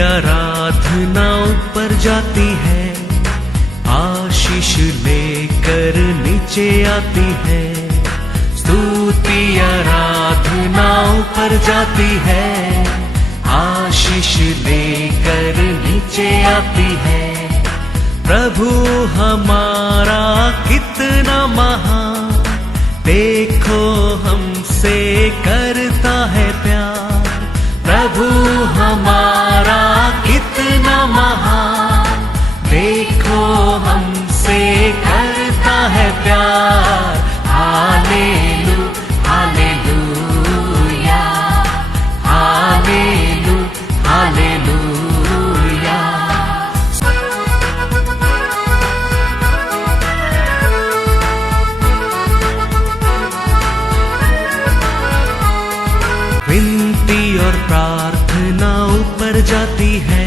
आराधना ऊपर जाती है, आशीष लेकर नीचे आती है। स्तुति आराधना ऊपर जाती है, आशीष लेकर नीचे आती है। प्रभु हमारा कितना महान, देखो हमसे करता है प्यार। प्रभु हमारा कितना महान, देखो हमसे करता है प्यार। हालेलू हालेलूया, हालेलू हालेलूया। विनती और प्रार्थना ऊपर जाती है,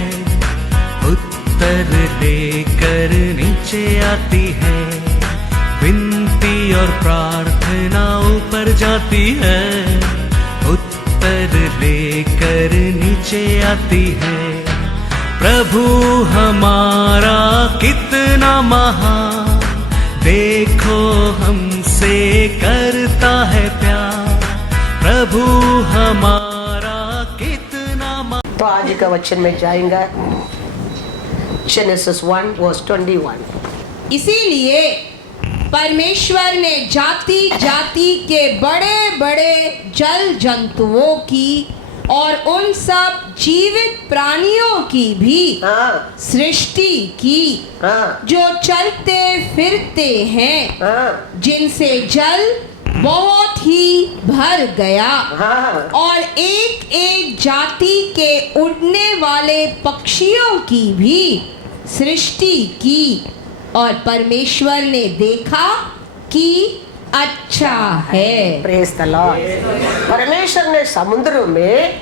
उत्तर लेकर नीचे आती है। विनती और प्रार्थना ऊपर जाती है, उत्तर लेकर नीचे आती है। प्रभु हमारा कितना महान, देखो हमसे करता है प्यार। प्रभु हमारा कितना महान। तो आज का वचन में जाएगा जेनेसिस 1:21। इसीलिए परमेश्वर ने जाति जाति के बड़े बड़े जल जंतुओं की और उन सब जीवित प्राणियों की भी सृष्टि की, जो चलते फिरते हैं, जिनसे जल बहुत ही भर गया। और एक एक जाति के उड़ने वाले पक्षियों की भी सृष्टि की। और परमेश्वर ने देखा कि अच्छा है। Praise the Lord. परमेश्वर ने समुद्र में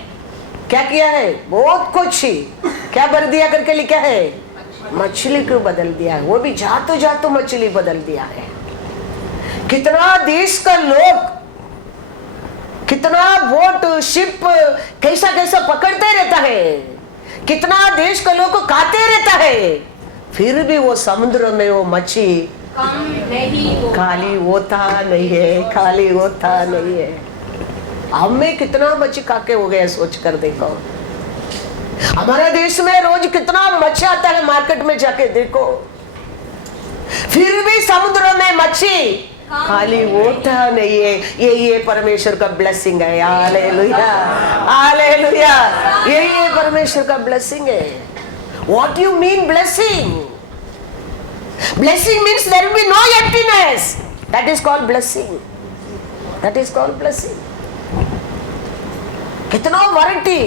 क्या किया है? बहुत कुछ ही क्या भर दिया करके लिखा है? मछली को बदल दिया है। वो भी जातो जातो मछली बदल दिया है। कितना देश का लोग, कितना बोट शिप कैसा कैसा पकड़ते रहता है, कितना देश का लोग खाते रहता है, फिर भी वो समुद्र में वो मच्छी खाली होता नहीं है, खाली होता नहीं है। हमें कितना मच्छी खाके हो गया, सोच कर देखो। हमारा देश में रोज कितना मच्छी आता है, मार्केट में जाके देखो, फिर भी समुद्र में मच्छी खाली होता नहीं है। ये परमेश्वर का ब्लेसिंग है। हालेलुया हालेलुया, ये परमेश्वर का ब्लेसिंग है। What do you mean blessing? Blessing means there will be no emptiness. That is called blessing. That is called blessing. कितना वैरायटी,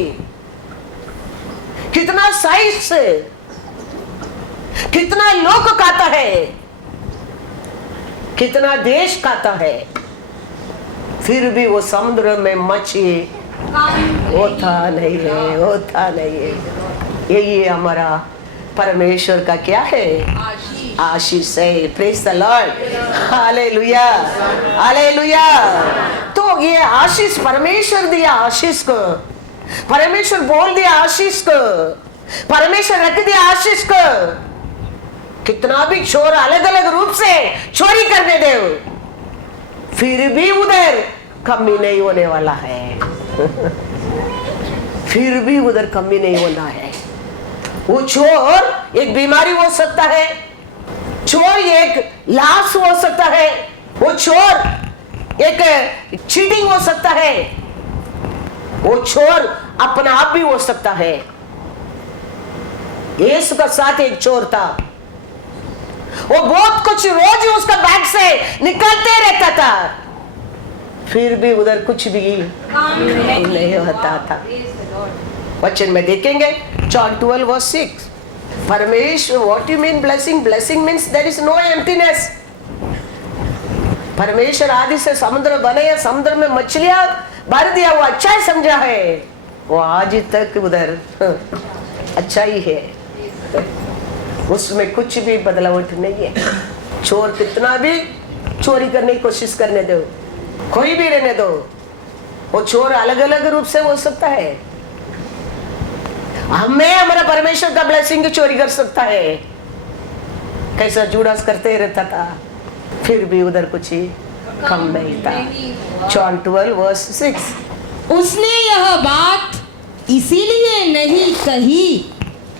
कितना साइज, कितना लोग खाता है, कितना देश खाता है, फिर भी वो समुद्र में मच्छी होता नहीं है, होता नहीं है। यही हमारा परमेश्वर का क्या है? आशीष है। Praise the Lord. Hallelujah hallelujah. तो ये आशीष परमेश्वर दिया, आशीष को परमेश्वर बोल दिया, आशीष को परमेश्वर रख दिया, आशीष को। कितना भी चोर अलग अलग रूप से चोरी करने दे, फिर भी उधर कमी नहीं होने वाला है। फिर भी उधर कमी नहीं होना है। वो चोर एक बीमारी हो सकता है, चोर एक लाश हो सकता है, वो चोर एक चीटिंग हो सकता है, वो चोर अपना आप भी हो सकता है। यीशु का साथ एक चोर था, वो बहुत कुछ रोज उसका बैग से निकलते रहता था, फिर भी उधर कुछ भी नहीं होता था। वचन में देखेंगे John 12:6। परमेश्वर, what you mean blessing? Blessing means there is no emptiness. परमेश्वर आदि से समुद्र बने, समुद्र में मछलियां भर दिया, वो अच्छा ही समझा है, वो आज तक उधर अच्छा ही है, उसमें कुछ भी बदलावट नहीं है। चोर कितना भी चोरी करने की कोशिश करने दो, कोई भी रहने दो, वो चोर अलग अलग रूप से हो सकता है। हमें हमारा परमेश्वर का ब्लेसिंग चोरी कर सकता है। कैसा जुड़ास करते रहता था, फिर भी उधर कुछ ही कम नहीं था। जॉन 12:6। उसने यह बात इसीलिए नहीं कही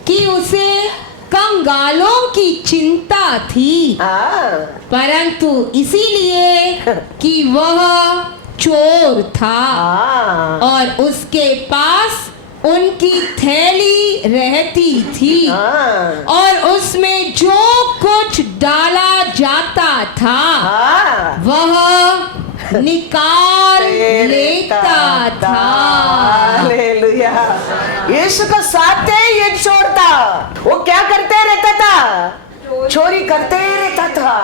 कि उसे कंगालों की चिंता थी, परंतु इसीलिए कि वह चोर था और उसके पास उनकी थैली रहती थी और उसमें जो कुछ डाला जाता था वह निकाल लेता था। हालेलुया। यीशु का साथ ये चोर था, वो क्या करते रहता था? चोरी करते रहता था।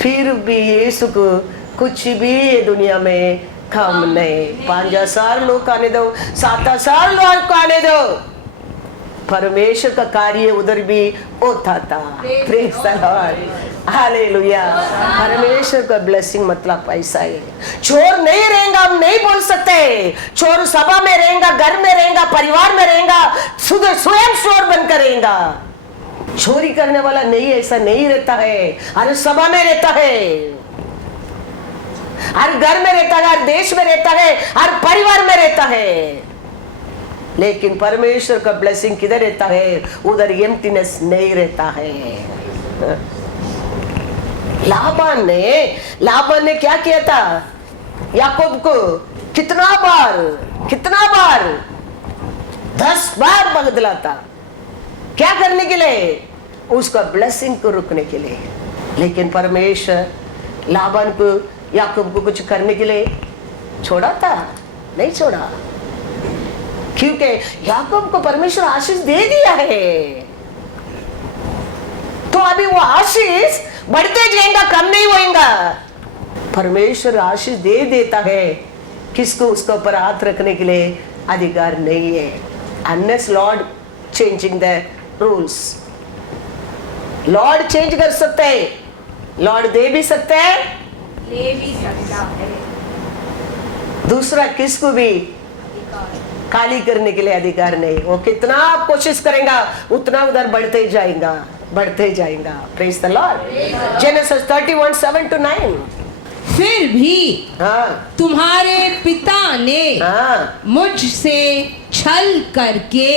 फिर भी यीशु को कुछ भी ये दुनिया में कम नहीं। 5,000 लोग आने दो, 7,000 लोग आने दो, परमेश्वर का कार्य उधर भी होता था। Praise the Lord, hallelujah. परमेश्वर का ब्लेसिंग मतलब ऐसा है। चोर नहीं रहेगा, हम नहीं बोल सकते। चोर सभा में रहेगा, घर में रहेगा, परिवार में रहेगा, स्वयं चोर बनकर रहेगा। चोरी करने वाला नहीं, ऐसा नहीं रहता है। हर सभा में रहता है, हर घर में रहता है, हर देश में रहता है, हर परिवार में रहता है। लेकिन परमेश्वर का ब्लेसिंग किधर रहता है? उधर एम्प्टीनेस नहीं रहता है। लाबान ने क्या किया था? याकूब को कितना बार 10 बार बदला था। क्या करने के लिए? उसका ब्लेसिंग को रुकने के लिए। लेकिन परमेश्वर लाबान को, याकूब को कुछ करने के लिए छोड़ा था? नहीं छोड़ा, क्योंकि याकूब को परमेश्वर आशीष दे दिया है। तो अभी वो आशीष बढ़ते जाएगा, कम नहीं होएगा। परमेश्वर आशीष दे देता है, किसको उसके ऊपर हाथ रखने के लिए अधिकार नहीं है। Unless Lord changing the rules. Lord change कर सकते हैं, लॉर्ड दे भी सकते हैं, ले भी सकता है। दूसरा किसको भी खाली करने के लिए अधिकार नहीं। वो कितना आप कोशिश करेगा उतना उधर बढ़ते जाएगा। Praise the Lord. जेनेसिस 31:7-9। फिर भी तुम्हारे पिता ने मुझसे छल करके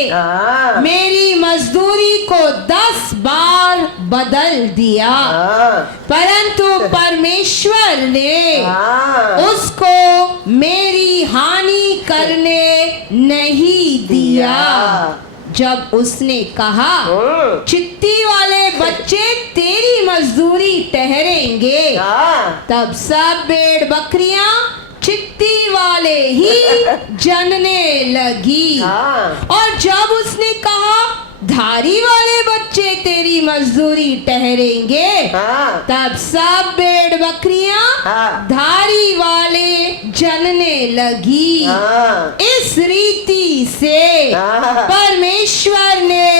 मेरी मजदूरी को 10 बार बदल दिया, परंतु परमेश्वर ने उसको मेरी हानि करने नहीं दिया। जब उसने कहा चित्ती वाले बच्चे तेरी मजदूरी ठहरेंगे, तब सब भेड़ बकरियां चित्ती वाले ही जनने लगी। और जब उसने कहा धारी वाले बच्चे तेरी मजदूरी ठहरेंगे, तब सब भेड़ बकरियां धारी वाले जनने लगी। इस रीति से परमेश्वर ने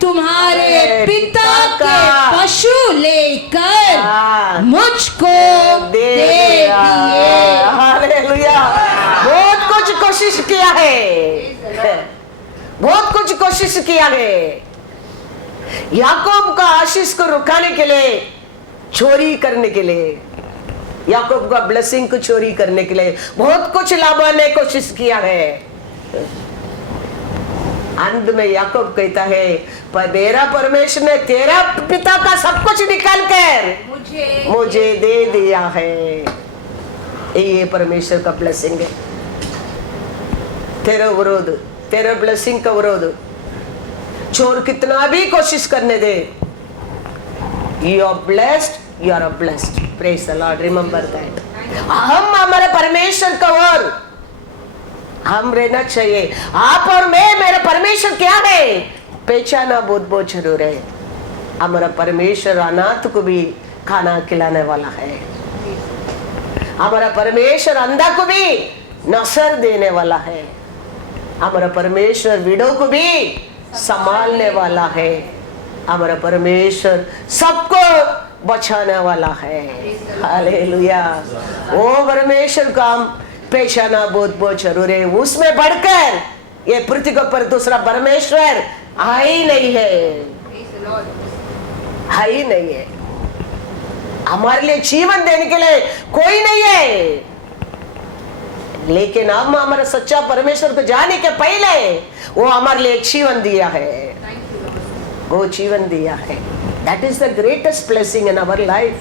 तुम्हारे पिता के पशु लेकर मुझको दे दिए। हालेलुया। बहुत कुछ कोशिश किया है, याकूब का आशीष को रुकाने के लिए, चोरी करने के लिए, याकूब का ब्लेसिंग को चोरी करने के लिए बहुत कुछ लाबान ने कोशिश किया है। अंत में याकूब कहता है, पर मेरा परमेश्वर ने तेरा पिता का सब कुछ निकाल कर मुझे दे दिया है। ये परमेश्वर का ब्लेसिंग है। तेरा विरोध, तेरा ब्लेसिंग का विरोध चोर कितना भी कोशिश करने दे, you are blessed, you are blessed. Praise the lord, remember that. हम हमारे परमेश्वर का और हम रहना चाहिए। आप और मैं, मेरा परमेश्वर क्या है पहचाना बहुत जरूर है। हमारा परमेश्वर अनाथ को भी खाना खिलाने वाला है। हमारा परमेश्वर अंधा को भी नसर देने वाला है। हमारा परमेश्वर विडो को भी संभालने वाला है। हमारा परमेश्वर सबको बचाने वाला है। हालेलुया। वो परमेश्वर का हम पहचाना बहुत जरूर है। उसमें बढ़कर ये पृथ्वी के ऊपर दूसरा परमेश्वर है ही नहीं है, है ही नहीं है। हमारे लिए जीवन देने के लिए कोई नहीं है, लेकिन हम हमारे सच्चा परमेश्वर को जाने के पहले वो हमारे लिए जीवन दिया है, वो जीवन दिया है। That is the greatest blessing in our life.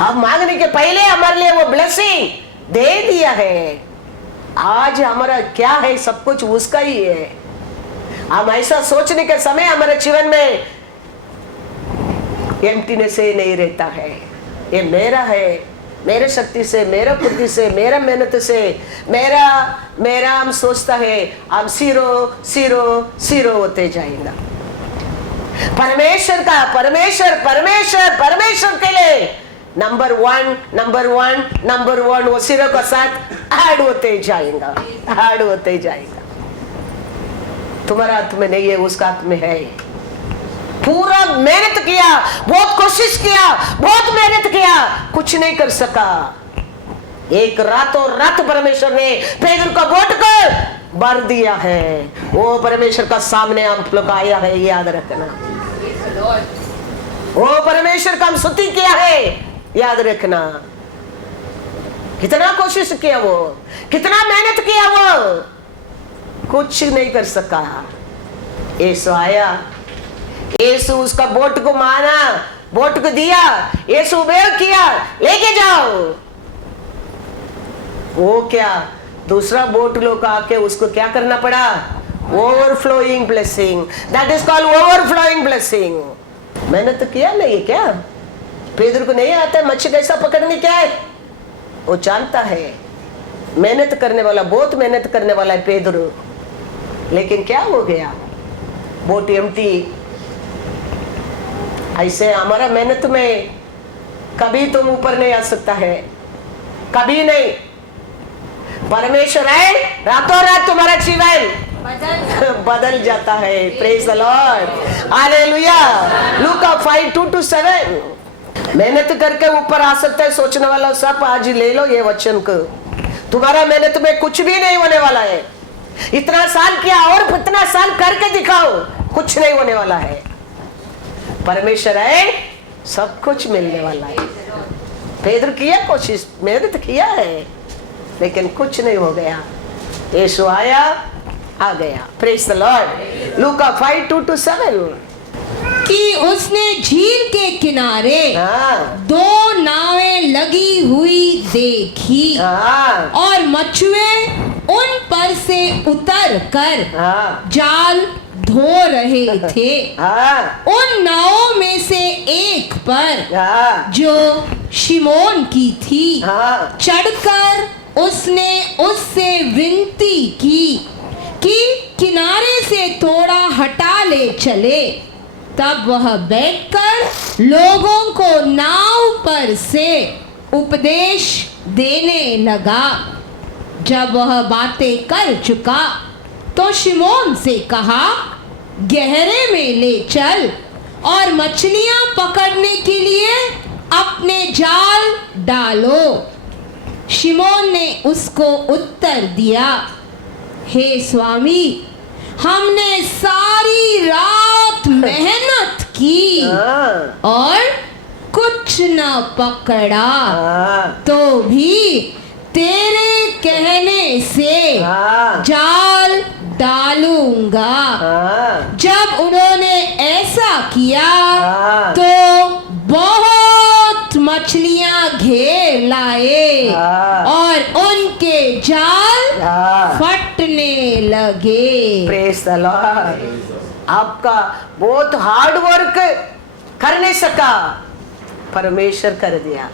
हम मांगने के पहले हमारे लिए वो ब्लेसिंग दे दिया है। आज हमारा क्या है, सब कुछ उसका ही है। हम ऐसा सोचने के समय हमारे जीवन में एम्प्टीनेस से नहीं रहता है। ये मेरा है, मेरे शक्ति से, मेरा बुद्धि से, मेरा मेहनत से, मेरा हम सोचता है हम सीरो होते जाएगा। परमेश्वर का परमेश्वर के लिए नंबर वन वो सिरों का साथ ऐड होते जाएगा। तुम्हारा हाथ में नहीं है, उसका हाथ में है। पूरा मेहनत किया, बहुत कोशिश किया, बहुत मेहनत किया, कुछ नहीं कर सका। एक रातों रात परमेश्वर ने पेदर का बोट को भर दिया है। वो परमेश्वर का सामने हम लोग आया है, याद रखना। वो परमेश्वर का हम स्तुति किया है, याद रखना। कितना कोशिश किया वो, कितना मेहनत किया वो, कुछ नहीं कर सका। यीशु आया, यीशु उसका बोट को माना, बोट को दिया, यीशु उपयोग किया, लेके जाओ। वो क्या दूसरा बोट लोग आके उसको क्या करना पड़ा? Overflowing blessing. That is called overflowing blessing. मेहनत किया नहीं क्या? पेदर को नहीं आता मच्छी कैसा पकड़नी क्या है, वो जानता है। मेहनत करने वाला, बहुत मेहनत करने वाला है पेदर, लेकिन क्या हो गया? Boat empty. ऐसे हमारा मेहनत में कभी तुम ऊपर नहीं आ सकता है, कभी नहीं। परमेश्वर है, रातों रात तुम्हारा जीवन बदल जाता है। Praise the Lord, hallelujah. लूका 5:2-7। मेहनत करके ऊपर आ सकता है सोचने वाला सब आज ले लो ये वचन को। तुम्हारा मेहनत में कुछ भी नहीं होने वाला है। इतना साल किया और इतना साल करके दिखाओ, कुछ नहीं होने वाला है। परमेश्वर है, सब कुछ मिलने वाला है। पेदर किया कोशिश, मेहनत किया है, लेकिन कुछ नहीं हो गया। यीशु आया, आ गया। Praise the Lord. लूका 5:2-7 कि उसने झील के किनारे 2 नावें लगी हुई देखी और मछुए उन पर से उतर कर जाल धो रहे थे। उन नावों में से एक पर जो शिमोन की थी चढ़कर उसने उससे विनती की कि किनारे से थोड़ा हटा ले चले। तब वह बैठकर लोगों को नाव पर से उपदेश देने लगा। जब वह बातें कर चुका तो शिमोन से कहा, गहरे में ले चल और मछलियां पकड़ने के लिए अपने जाल डालो। शिमोन ने उसको उत्तर दिया, हे स्वामी, हमने सारी रात मेहनत की और कुछ न पकड़ा, तो भी तेरे कहने से जाल डालूंगा। जब उन्होंने ऐसा किया तो बहुत मछलियां घेर लाए और उनके जाल फटने लगे। Praise the Lord. आपका बहुत हार्ड वर्क कर नहीं सका, परमेश्वर कर दिया।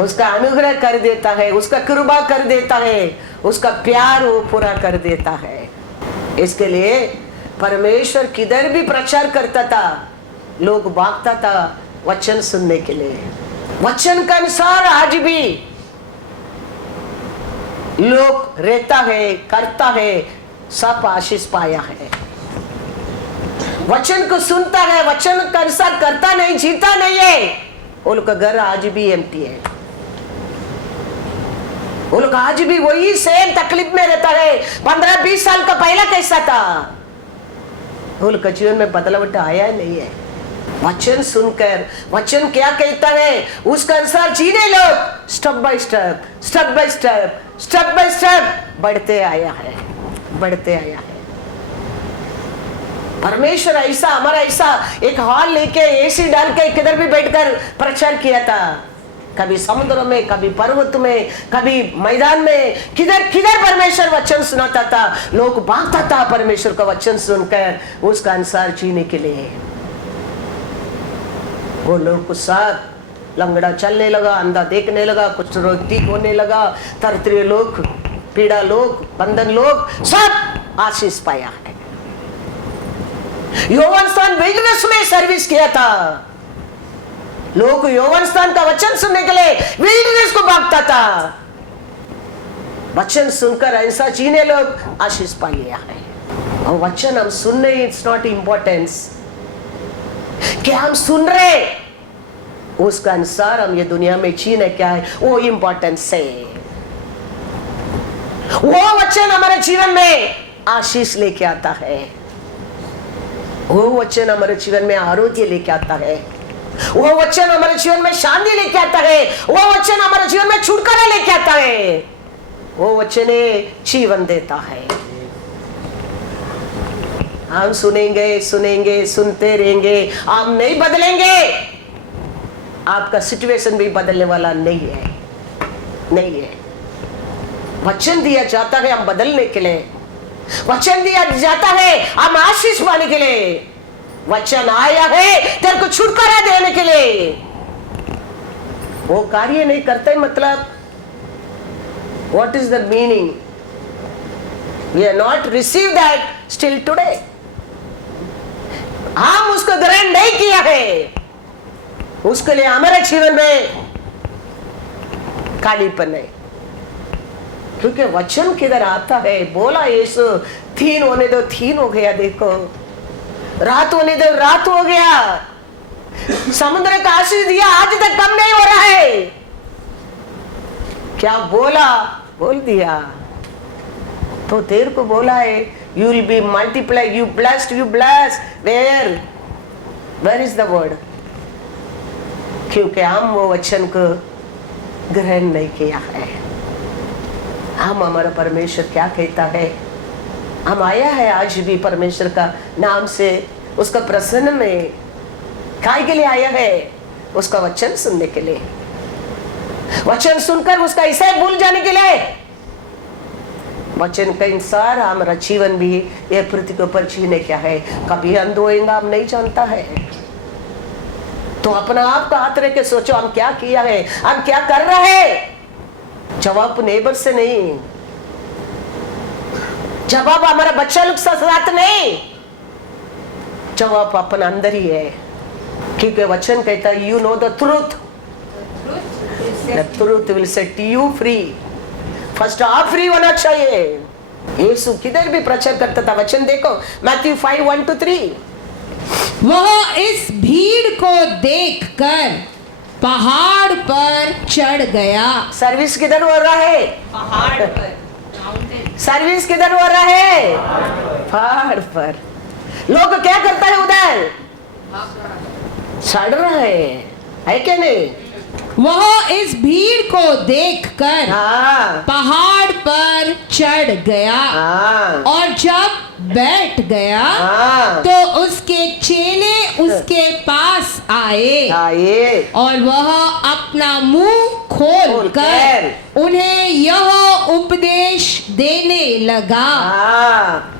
उसका अनुग्रह कर देता है, उसका कृपा कर देता है, उसका प्यार वो पूरा कर देता है। इसके लिए परमेश्वर किधर भी प्रचार करता था, लोग भागता था वचन सुनने के लिए। वचन के अनुसार आज भी लोग रहता है, करता है, सब आशीष पाया है। वचन को सुनता है, वचन के अनुसार करता नहीं, जीता नहीं है, उनका घर आज भी एम्प्टी है। वो लोग आज भी वही सेम तकलीफ में रहता है। 15-20 साल का पहला कैसा था, वो लोग का जीवन में बदलाव आया नहीं है। वचन सुनकर, वचन क्या कहता है उसका अनुसार जीने लोग step by step, step by step, step by step बढ़ते आया है, बढ़ते आया है। परमेश्वर ऐसा, हमारा ऐसा एक हॉल लेके एसी डाल के किधर भी बैठकर प्रचार किया था। कभी समुद्र में, कभी पर्वत में, कभी मैदान में, किधर किधर परमेश्वर वचन सुनाता था। लोग भागता था परमेश्वर का वचन सुनकर उसका अनुसार जीने के लिए। वो लोग को साथ लंगड़ा चलने लगा, अंधा देखने लगा, कुछ रोग ठीक होने लगा, तरतरे लोग, पीड़ा लोग, बंधन लोग सब आशीष पाया है। यौवन स्थान विल्डरनेस में सर्विस किया था। लोग यौवन स्थान का वचन सुनने के लिए विल्डरनेस को भागता था। वचन सुनकर ऐसा जीने लोग आशीष पा लिया है। और वचन हम सुनने, इट्स नॉट इम्पोर्टेंस कि हम सुन रहे, उसका अनुसार हम ये दुनिया में जीने क्या है वो इम्पोर्टेंस है। वो वचन हमारे जीवन में आशीष लेके आता है। वो वचन हमारे जीवन में आरोग्य लेके आता है। वो वचन हमारे जीवन में शांति लेके आता है। वो वचन हमारे जीवन में छुटकारा लेके आता है। वो वचन जीवन देता है। हम सुनेंगे सुनेंगे सुनते रहेंगे, हम नहीं बदलेंगे, आपका सिचुएशन भी बदलने वाला नहीं है, नहीं है। वचन दिया जाता है हम बदलने के लिए, वचन दिया जाता है हम आशीष पाने के लिए, वचन आया है तेरे को छुटकारा देने के लिए। वो कार्य नहीं करते मतलब what is the meaning? We are not receive that still today. हम उसको ग्रहण नहीं किया है, उसके लिए हमारे जीवन में खालीपन है। क्योंकि वचन किधर आता है, बोला यीशु 3 होने दो, 3 हो गया, देखो रात होने दो, रात हो गया। समुद्र का आशीष दिया, आज तक कम नहीं हो रहा है। क्या बोला, बोल दिया। तो तेरे को बोला है you will be multiply, you blessed, you blessed. Where is the word? क्योंकि हम वो वचन को ग्रहण नहीं किया है। हम, हमारा परमेश्वर क्या कहता है, हम आया है आज भी परमेश्वर का नाम से, उसका प्रसन्न में काय के लिए आया है, उसका वचन सुनने के लिए, वचन सुनकर उसका ऐसा भूल जाने के लिए। वचन के अनुसार हमारा जीवन भी ये पृथ्वी के ऊपर जीने क्या है, कभी अंध होएगा हम नहीं जानता है। तो अपना आप का हाथ रख के सोचो हम क्या किया है, हम क्या कर रहे हैं। जवाब नेबर से नहीं, जवाब हमारा बच्चा लोग साथ नहीं, जवाब अपन अंदर ही है। क्योंकि वचन कहता है you know the truth, the truth will set you free. First आप फ्री होना चाहिए। यीशु किधर भी प्रचार करता था, वचन देखो मैथ्यू 5:1-3। वह इस भीड़ को देखकर पहाड़ पर चढ़ गया। सर्विस किधर हो रहा है? पहाड़ पर। सर्विस किधर हो रहा है? पहाड़ पर। लोग क्या करता है उधर? चढ़ रहा है क्या नहीं? वह इस भीड़ को देखकर पहाड़ पर चढ़ गया और जब बैठ गया तो उसके चेले उसके पास आए और वह अपना मुंह खोलकर उन्हें यह उपदेश देने लगा,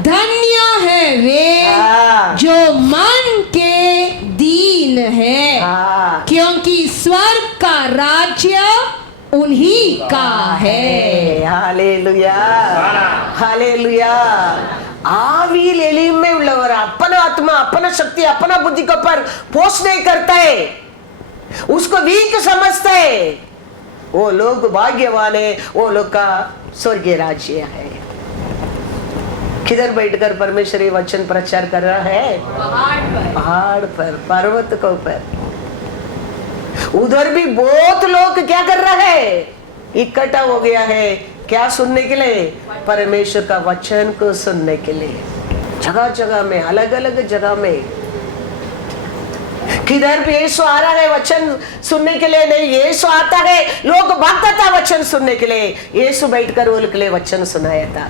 धन्य है वे जो मन के दीन है, क्योंकि स्वर्ग का राज्य उन्हीं का है। Hallelujah, hallelujah. आविल एलिम में உள்ளவர் अपना आत्मा, अपना शक्ति, अपना बुद्धि के ऊपर पोस्ट नहीं करता है, उसको वीक समझता है, वो लोग भाग्यवान है, वो लोग का स्वर्गीय राज्य है। किधर बैठकर परमेश्वर ये वचन प्रचार कर रहा है? पहाड़ पर, पर्वत के ऊपर। उधर भी बहुत लोग क्या कर रहा है? इकट्ठा हो गया है, क्या सुनने के लिए? परमेश्वर का वचन को सुनने के लिए। जगह जगह में, अलग अलग जगह में, किधर भी यीशु आ रहा है वचन सुनने के लिए नहीं, यीशु आता है, लोग भागता था वचन सुनने के लिए, यीशु बैठकर उनके लिए वचन सुनाया था।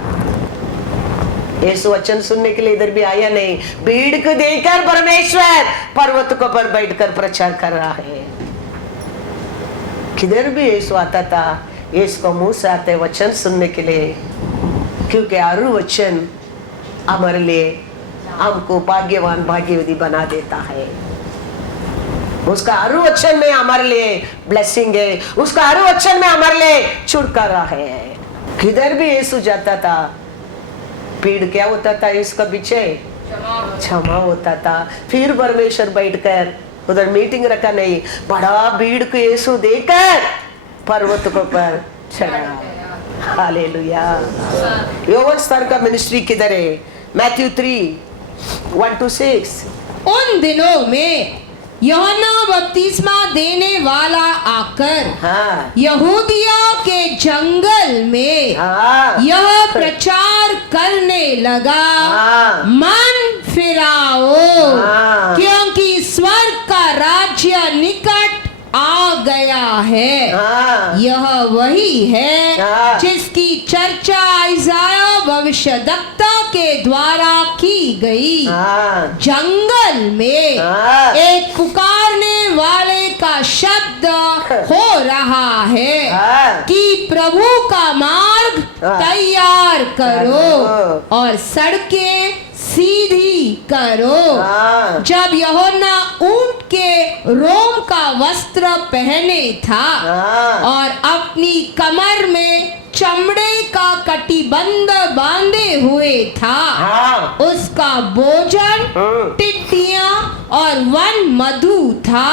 यीशु वचन सुनने के लिए इधर भी आया नहीं, भीड़ को देखकर परमेश्वर पर्वत को पर बैठकर प्रचार कर रहा है। किधर भी यीशु आता था, यीशु को मुंह से आते वचन सुनने के लिए, क्योंकि हर वचन हमारे लिए हमको भाग्यवान भाग्यवती बना देता है। उसका हर वचन में हमारे लिए ब्लेसिंग है, उसका हर वचन में हमारे लिए छुटकारा है। किधर भी यीशु जाता था, भीड़ क्या होता था इसका पीछे? क्षमा होता था। फिर परमेश्वर बैठकर उधर मीटिंग रखा नहीं, बड़ा भीड़ को यीशु देखकर पर्वत को पर चढ़ा। हालेलुया। यौवन स्तर का मिनिस्ट्री किधर है? मैथ्यू 3:1-6। उन दिनों में यूहन्ना बपतिस्मा देने वाला आकर यहूदिया के जंगल में यह प्रचार करने लगा, मन फिराओ, क्योंकि स्वर्ग का राज्य निकट आ गया है। यह वही है जिसकी चर्चा इसाया भविष्यद्वक्ता के द्वारा की गई। जंगल में एक पुकारने वाले का शब्द हो रहा है कि प्रभु का मार्ग तैयार करो और सड़कें सीधी करो। जब यूहन्ना ऊंट के रोम का वस्त्र पहने था और अपनी कमर में चमड़े का कटिबंध बांधे हुए था, उसका भोजन टिड्डियां और वन मधु था।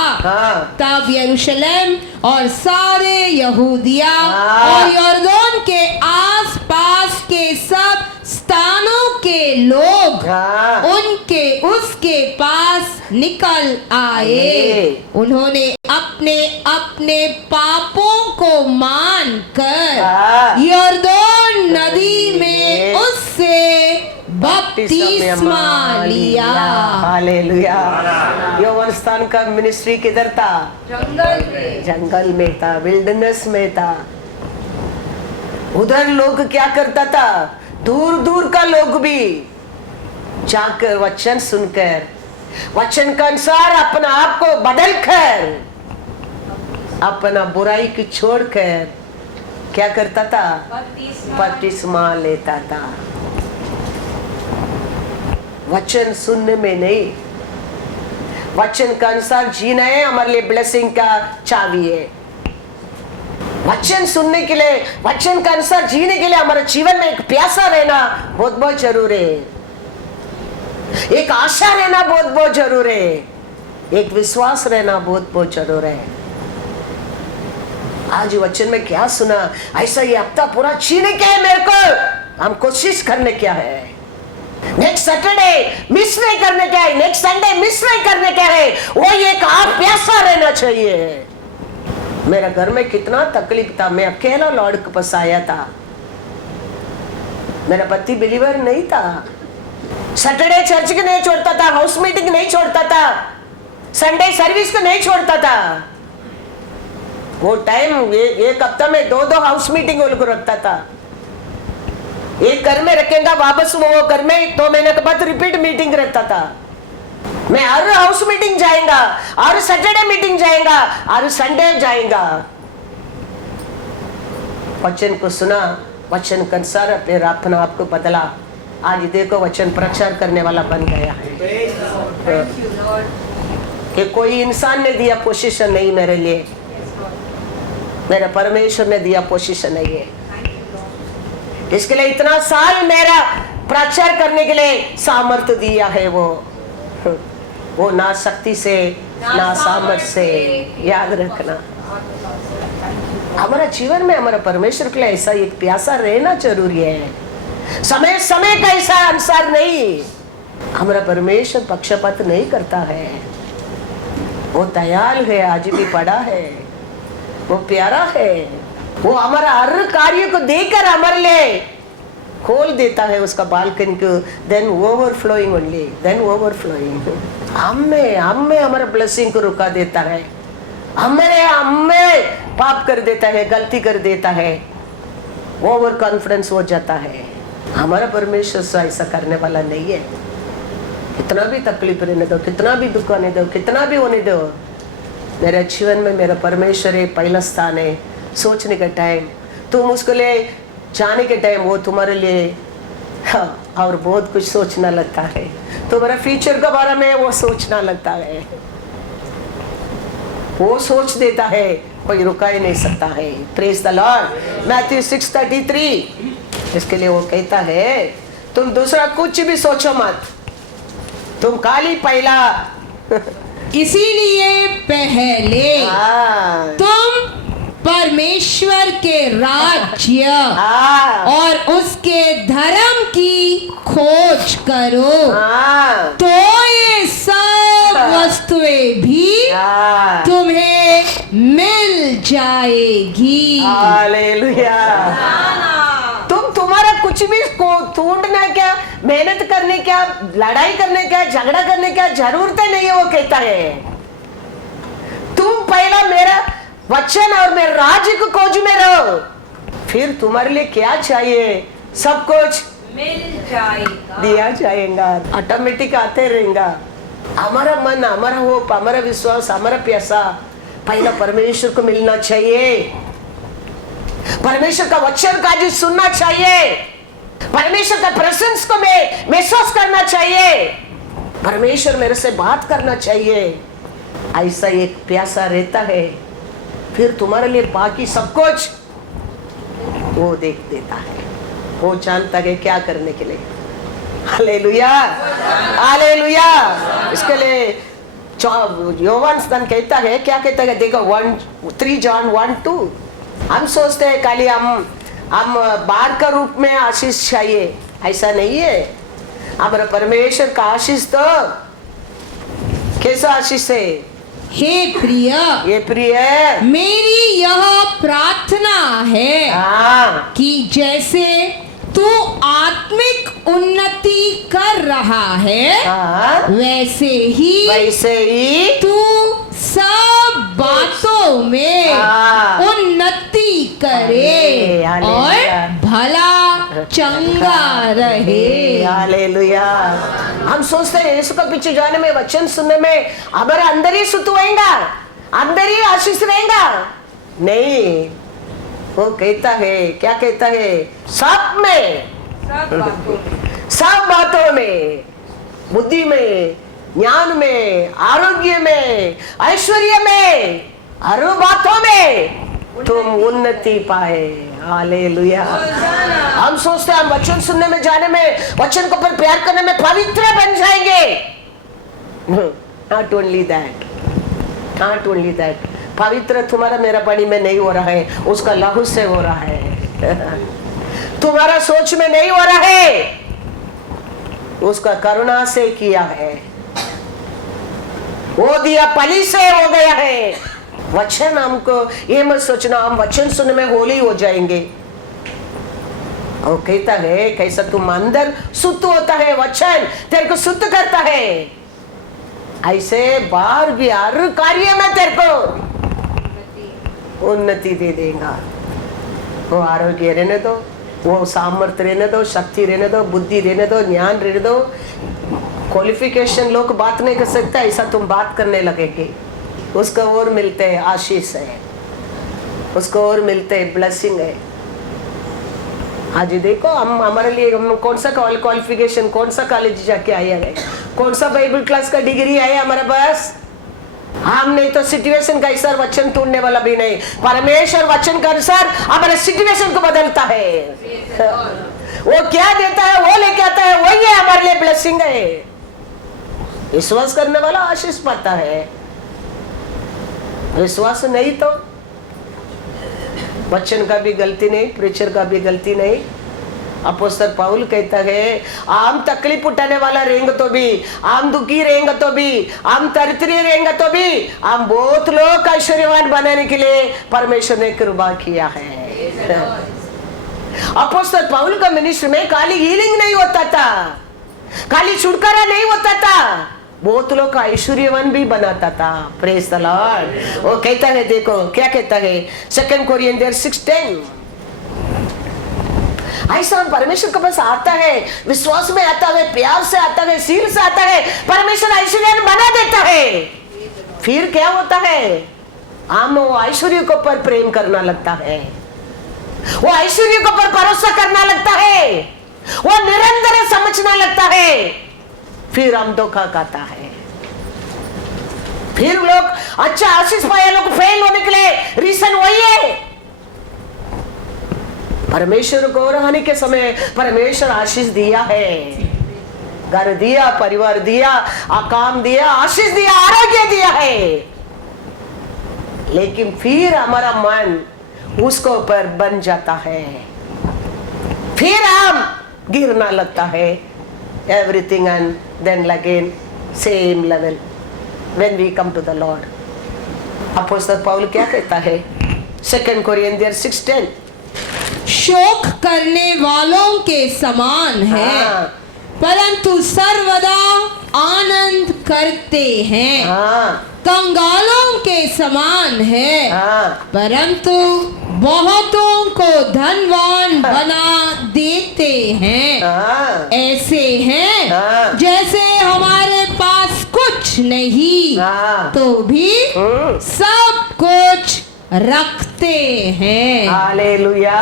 तब यरूशलेम और सारे यहूदिया और यरदोन के आसपास के सब स्थानों के लोग उनके उसके पास निकल आए। उन्होंने अपने अपने पापों को मानकर यरदोन नदी में उससे बपतिस्मा लिया। हालेलुया। यौवन स्थान का मिनिस्ट्री किधर था? जंगल में था, विल्डरनेस में था। उधर लोग क्या करता था? दूर दूर का लोग भी जाकर वचन सुनकर, वचन के अनुसार अपना आप को बदल कर, अपना बुराई को छोड़कर क्या करता था? बपतिस्मा लेता था। वचन सुनने में नहीं, वचन के अनुसार जीना है हमारे लिए ब्लेसिंग का चाबी है। वचन सुनने के लिए, वचन के अनुसार जीने के लिए हमारे जीवन में एक प्यासा रहना बहुत बहुत जरूरी है, एक आशा रहना बहुत बहुत जरूरी है, एक विश्वास रहना बहुत बहुत जरूरी है। आज वचन में क्या सुना, ऐसा ये हफ्ता पूरा जीने के है मेरे को, हम कोशिश करने क्या है, नेक्स्ट सैटरडे मिस नहीं करने क्या है, नेक्स्ट संडे मिस नहीं करने क्या है, वो एक आप प्यासा रहना चाहिए। मेरा घर में कितना तकलीफ था, मैं अकेला लॉर्ड के पास आया था, मेरा पति बिलीवर नहीं था, सैटरडे चर्च के नहीं छोड़ता था, हाउस मीटिंग नहीं छोड़ता था, संडे सर्विस को नहीं छोड़ता था। वो टाइम एक हफ्ता में 2-2 हाउस मीटिंग उनको रखता था। एक घर में रखेगा, वापस वो घर में 2 महीने के बाद रिपीट मीटिंग रहता था। मैं हर हाउस मीटिंग जाएगा, हर सैटरडे मीटिंग जाएगा, हर संडे जाएगा। वचन को सुना, वचन के अनुसार फिर अपना आपको बदला। आज देखो वचन प्रचार करने वाला बन गया है कि कोई इंसान ने दिया पोजीशन नहीं मेरे लिए, मेरे परमेश्वर ने दिया पोजीशन नहीं है। इसके लिए इतना साल मेरा प्रचार करने के लिए सामर्थ्य दिया है। वो ना शक्ति से ना सामर्थ्य से, याद रखना। हमारा जीवन में हमारा परमेश्वर के लिए ऐसा एक प्यासा रहना जरूरी है। समय समय का ऐसा अनुसार नहीं, हमारा परमेश्वर पक्षपात नहीं करता है, वो दयाल है, आज भी बड़ा है, वो प्यारा है। वो हमारा हर कार्य को देकर हमारे लिए खोल देता है उसका बालकनी को, then overflowing only, then overflowing. हमें हमारा ब्लेसिंग को रुका देता है, हमें पाप कर देता है, गलती कर देता है, ओवर कॉन्फिडेंस हो जाता है। हमारा परमेश्वर से ऐसा करने वाला नहीं है। कितना भी तकलीफ रहने दो, कितना भी दुख आने दो, कितना भी होने दो, मेरे जीवन में मेरा परमेश्वर एक पहला स्थान है। सोचने का टाइम, तुम उसको ले जाने के टाइम वो तुम्हारे लिए और बहुत कुछ सोचना लगता है, तुम्हारा फ्यूचर के बारे में वो सोचना लगता है, वो सोच देता है, कोई रुका ही नहीं सकता है। Praise the Lord. मैथ्यू 6:33 इसके लिए वो कहता है तुम दूसरा कुछ भी सोचो मत, तुम खाली पहला इसीलिए पहले हाँ, तुम परमेश्वर के राज्य हाँ, और उसके धर्म की खोज करो, हाँ, तो ये सब वस्तुएं भी हाँ, तुम्हें मिल जाएगी। हालेलुया। तुम तुम्हारा कुछ भी ढूंढना क्या, मेहनत करने क्या, लड़ाई करने क्या, झगड़ा करने क्या जरूरत नहीं है। वो कहता है तुम पहला मेरा वचन और मेरे राज्य को खोज में रहो, फिर तुम्हारे लिए क्या चाहिए सब कुछ मिल जाएगा, दिया जाएगा, ऑटोमेटिक आते रहेगा। हमारा मन, हमारा होप, हमारा विश्वास, हमारा प्यासा पहला परमेश्वर को मिलना चाहिए, परमेश्वर का वचन का जो सुनना चाहिए, परमेश्वर का प्रेजेंस को मैं महसूस करना चाहिए, परमेश्वर मेरे से बात करना चाहिए। ऐसा एक प्यासा रहता है, फिर तुम्हारे लिए बाकी सब कुछ वो देख देता है, वो जानता है क्या करने के लिए। Hallelujah, hallelujah. इसके लिए योहान स्नान कहता है, क्या कहता है देखो 3 जॉन 1:2। हम सोचते हैं खाली हम बाहर का रूप में आशीष चाहिए, ऐसा नहीं है। हमारा परमेश्वर का आशीष तो कैसा आशीष है? हे प्रिय, ये प्रिय मेरी यह प्रार्थना है हाँ, कि जैसे तू आत्मिक उन्नति कर रहा है, हाँ, वैसे ही तू सब बातों में हाँ, उन्नति करे हालेलुया, और भला चंगा रहे। हालेलुया। हम सोचते हैं यीशु का पीछे जाने में, वचन सुनने में हमारे अंदर ही सुत होएगा, अंदर ही आशीष रहेगा। नहीं, वो कहता है, क्या कहता है? सब में, सब बातों में, बुद्धि में, ज्ञान में, आरोग्य में, ऐश्वर्य में, हर बातों में तुम उन्नति पाए। हालेलुया। हम सोचते हैं हम वचन सुनने में, जाने में, वचन को पर प्यार करने में पवित्र बन जाएंगे। Not only that, not only that. पवित्र तुम्हारा मेरा पानी में नहीं हो रहा है, उसका लहू से हो रहा है। तुम्हारा सोच में नहीं हो रहा है, उसका करुणा से किया है, वो दिया पली से हो गया है। वचन हमको ये मत सोचना हम वचन सुनने में होली हो जाएंगे। वो कहता है कैसा तुम अंदर शुद्ध होता है, वचन तेरे को शुद्ध करता है, ऐसे बाहर भी हर कार्य में तेरे को उन्नति दे देगा। वो आरोग्य रहने दो, वो सामर्थ्य रहने दो, शक्ति रहने दो, बुद्धि रहने दो, ज्ञान रहने दो। क्वालिफिकेशन लोग बात नहीं कर सकता, ऐसा तुम बात करने लगेंगे। उसको और मिलते हैं आशीष है, उसको और मिलते हैं ब्लेसिंग है। आज देखो हम हमारे लिए हम कौन सा क्वालिफिकेशन, कौन सा कॉलेज जाके आए हैं, कौन सा बाइबल क्लास का डिग्री है हमारे पास। हम नहीं तो सिचुएशन का अनुसार वचन तोड़ने वाला भी नहीं, परमेश्वर वचन के अनुसार हमारे सिचुएशन को बदलता है। वो क्या देता है वो लेके आता है, वही है हमारे लिए ब्लेसिंग है। विश्वास करने वाला आशीष पाता है, विश्वास नहीं तो वचन का भी गलती नहीं, प्रीचर का भी गलती नहीं। अपोस्तल पौल कहता है हम तकलीफ उठाने वाला रहेंगे तो भी, हम दुखी रहेंगे तो भी, हम दरिद्र रहेंगे तो भी, हम बहुत लोग ऐश्वर्यवान बनाने के लिए परमेश्वर ने कृपा किया है। अपोस्तल पौल का मिनिस्ट्री में खाली हीलिंग नहीं होता था, खाली छुटकारा नहीं होता था, बहुत लोग का ऐश्वर्यवान भी बनाता था। Praise the Lord. वो कहता है, देखो क्या कहता है 2 कोरिन्थियंस 6:10, ऐसा परमेश्वर के पास आता है, विश्वास में आता है, प्यार से आता है, सील से आता है, परमेश्वर ऐश्वर्यवान बना देता है। फिर क्या होता है, हम वो ऐश्वर्य के ऊपर प्रेम करना लगता है, वो ऐश्वर्य के ऊपर भरोसा करना लगता है, वो निरंतर समझना लगता है, फिर हम धोखा खाता है। फिर लोग अच्छा आशीष पाए, लोग फेल होने के लिए रीजन वही है। परमेश्वर को रहने के समय परमेश्वर आशीष दिया है, घर दिया, परिवार दिया, काम दिया, आशीष दिया, आरोग्य दिया है, लेकिन फिर हमारा मन उसको ऊपर बन जाता है, फिर हम गिरना लगता है। Everything and then again same level when we come to the lord. Apostle Paul क्या कहता है 2 कोरिन्थियंस 6:10, शोक करने वालों के समान है, हाँ। परंतु सर्वदा आनंद करते हैं। हाँ, कंगालों के समान है, हाँ, परंतु बहुतों को धनवान बना देते हैं। हाँ, ऐसे हैं हाँ। जैसे हमारे पास कुछ नहीं हाँ। तो भी सब कुछ रखते हैं। Hallelujah,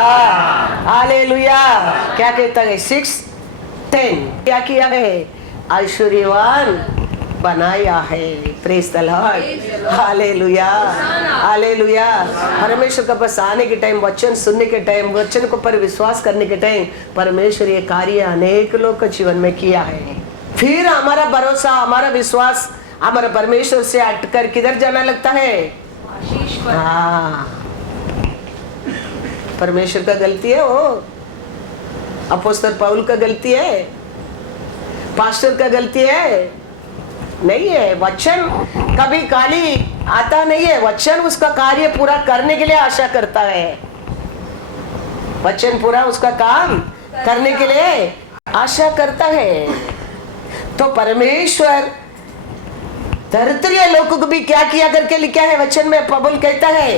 hallelujah. क्या कहता है 6:10, क्या किया है, ऐश्वर्यवान बनाया है। Praise the Lord, hallelujah, hallelujah. परमेश्वर का पास आने के टाइम, वचन सुनने के टाइम, वचन को पर विश्वास करने के टाइम परमेश्वर ये कार्य अनेक लोग के जीवन में किया है। फिर हमारा भरोसा, हमारा विश्वास हमारा परमेश्वर से हटकर किधर जाना लगता है? हाँ, परमेश्वर का गलती है, वो अपोस्तल पौल का गलती है, पास्टर का गलती है नहीं है। वचन कभी खाली आता नहीं है, वचन उसका कार्य पूरा करने के लिए आशा करता है, वचन पूरा उसका काम करने के लिए आशा करता है। तो परमेश्वर दरिद्र लोगों को भी क्या किया करके लिखा है वचन में, पौल कहता है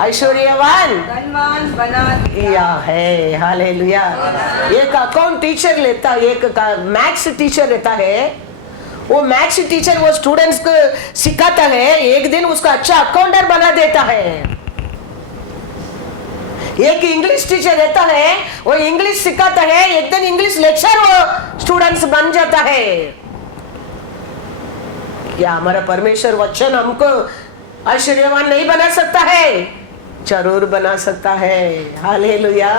ऐश्वर्यवान धनवान बना दिया है। हालेलुया। एक अकाउंट टीचर लेता, एक मैथ्स टीचर रहता है, वो मैथ्स टीचर वो स्टूडेंट्स को सिखाता है, एक दिन उसका अच्छा अकाउंटर बना देता है। एक इंग्लिश टीचर रहता है, वो इंग्लिश सिखाता है, एक दिन इंग्लिश लेक्चर वो स्टूडेंट्स बन जाता है। क्या हमारा परमेश्वर वचन हमको ऐश्वर्यवान नहीं बना सकता है? जरूर बना सकता है। Hallelujah,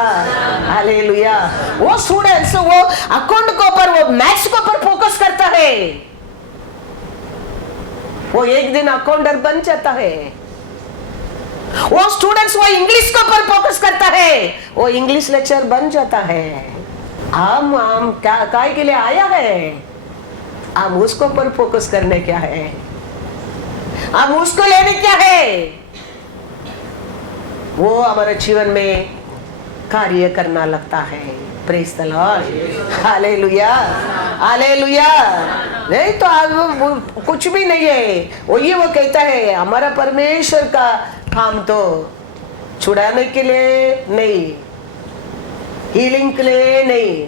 hallelujah. वो स्टूडेंट्स वो अकाउंट के ऊपर, वो मैथ्स के ऊपर फोकस करता है, वो एक दिन अकाउंटर बन जाता है। वो स्टूडेंट्स वो इंग्लिश के ऊपर फोकस करता है, वो इंग्लिश लेक्चर बन जाता है। हम क्या काय के लिए आया है? हम उसको पर फोकस करने क्या है, हम उसको लेने क्या है, वो हमारे जीवन में कार्य करना लगता है। Praise the Lord, hallelujah, hallelujah. नहीं तो आज कुछ भी नहीं है। वो कहता है हमारा परमेश्वर का काम तो छुड़ाने के लिए नहीं, हीलिंग के लिए नहीं,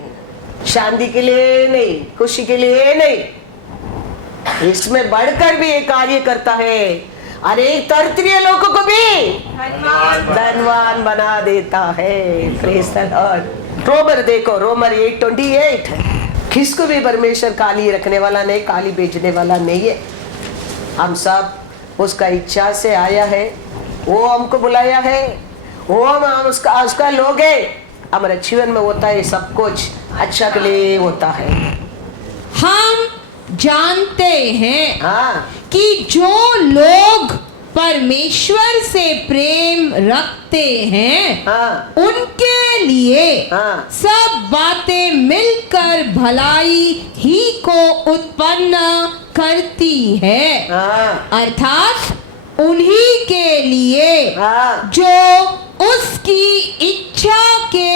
शांति के लिए नहीं, खुशी के लिए नहीं, इसमें बढ़कर भी एक कार्य करता है, अनेक दरिद्र लोगों को भी धनवान बना देता है। Praise the Lord. रोमर देखो, रोमर 8:28, किसको भी परमेश्वर काली रखने वाला नहीं, काली बेचने वाला नहीं है। हम सब उसका इच्छा से आया है, वो हमको बुलाया है, वो हम उसका लोग है। हमारे जीवन में होता है सब कुछ अच्छा के लिए होता है। हम जानते हैं हाँ, कि जो लोग परमेश्वर से प्रेम रखते हैं हाँ, उनके लिए हाँ, सब बातें मिलकर भलाई ही को उत्पन्न करती है, हाँ, अर्थात उन्हीं के लिए हाँ, जो उसकी इच्छा के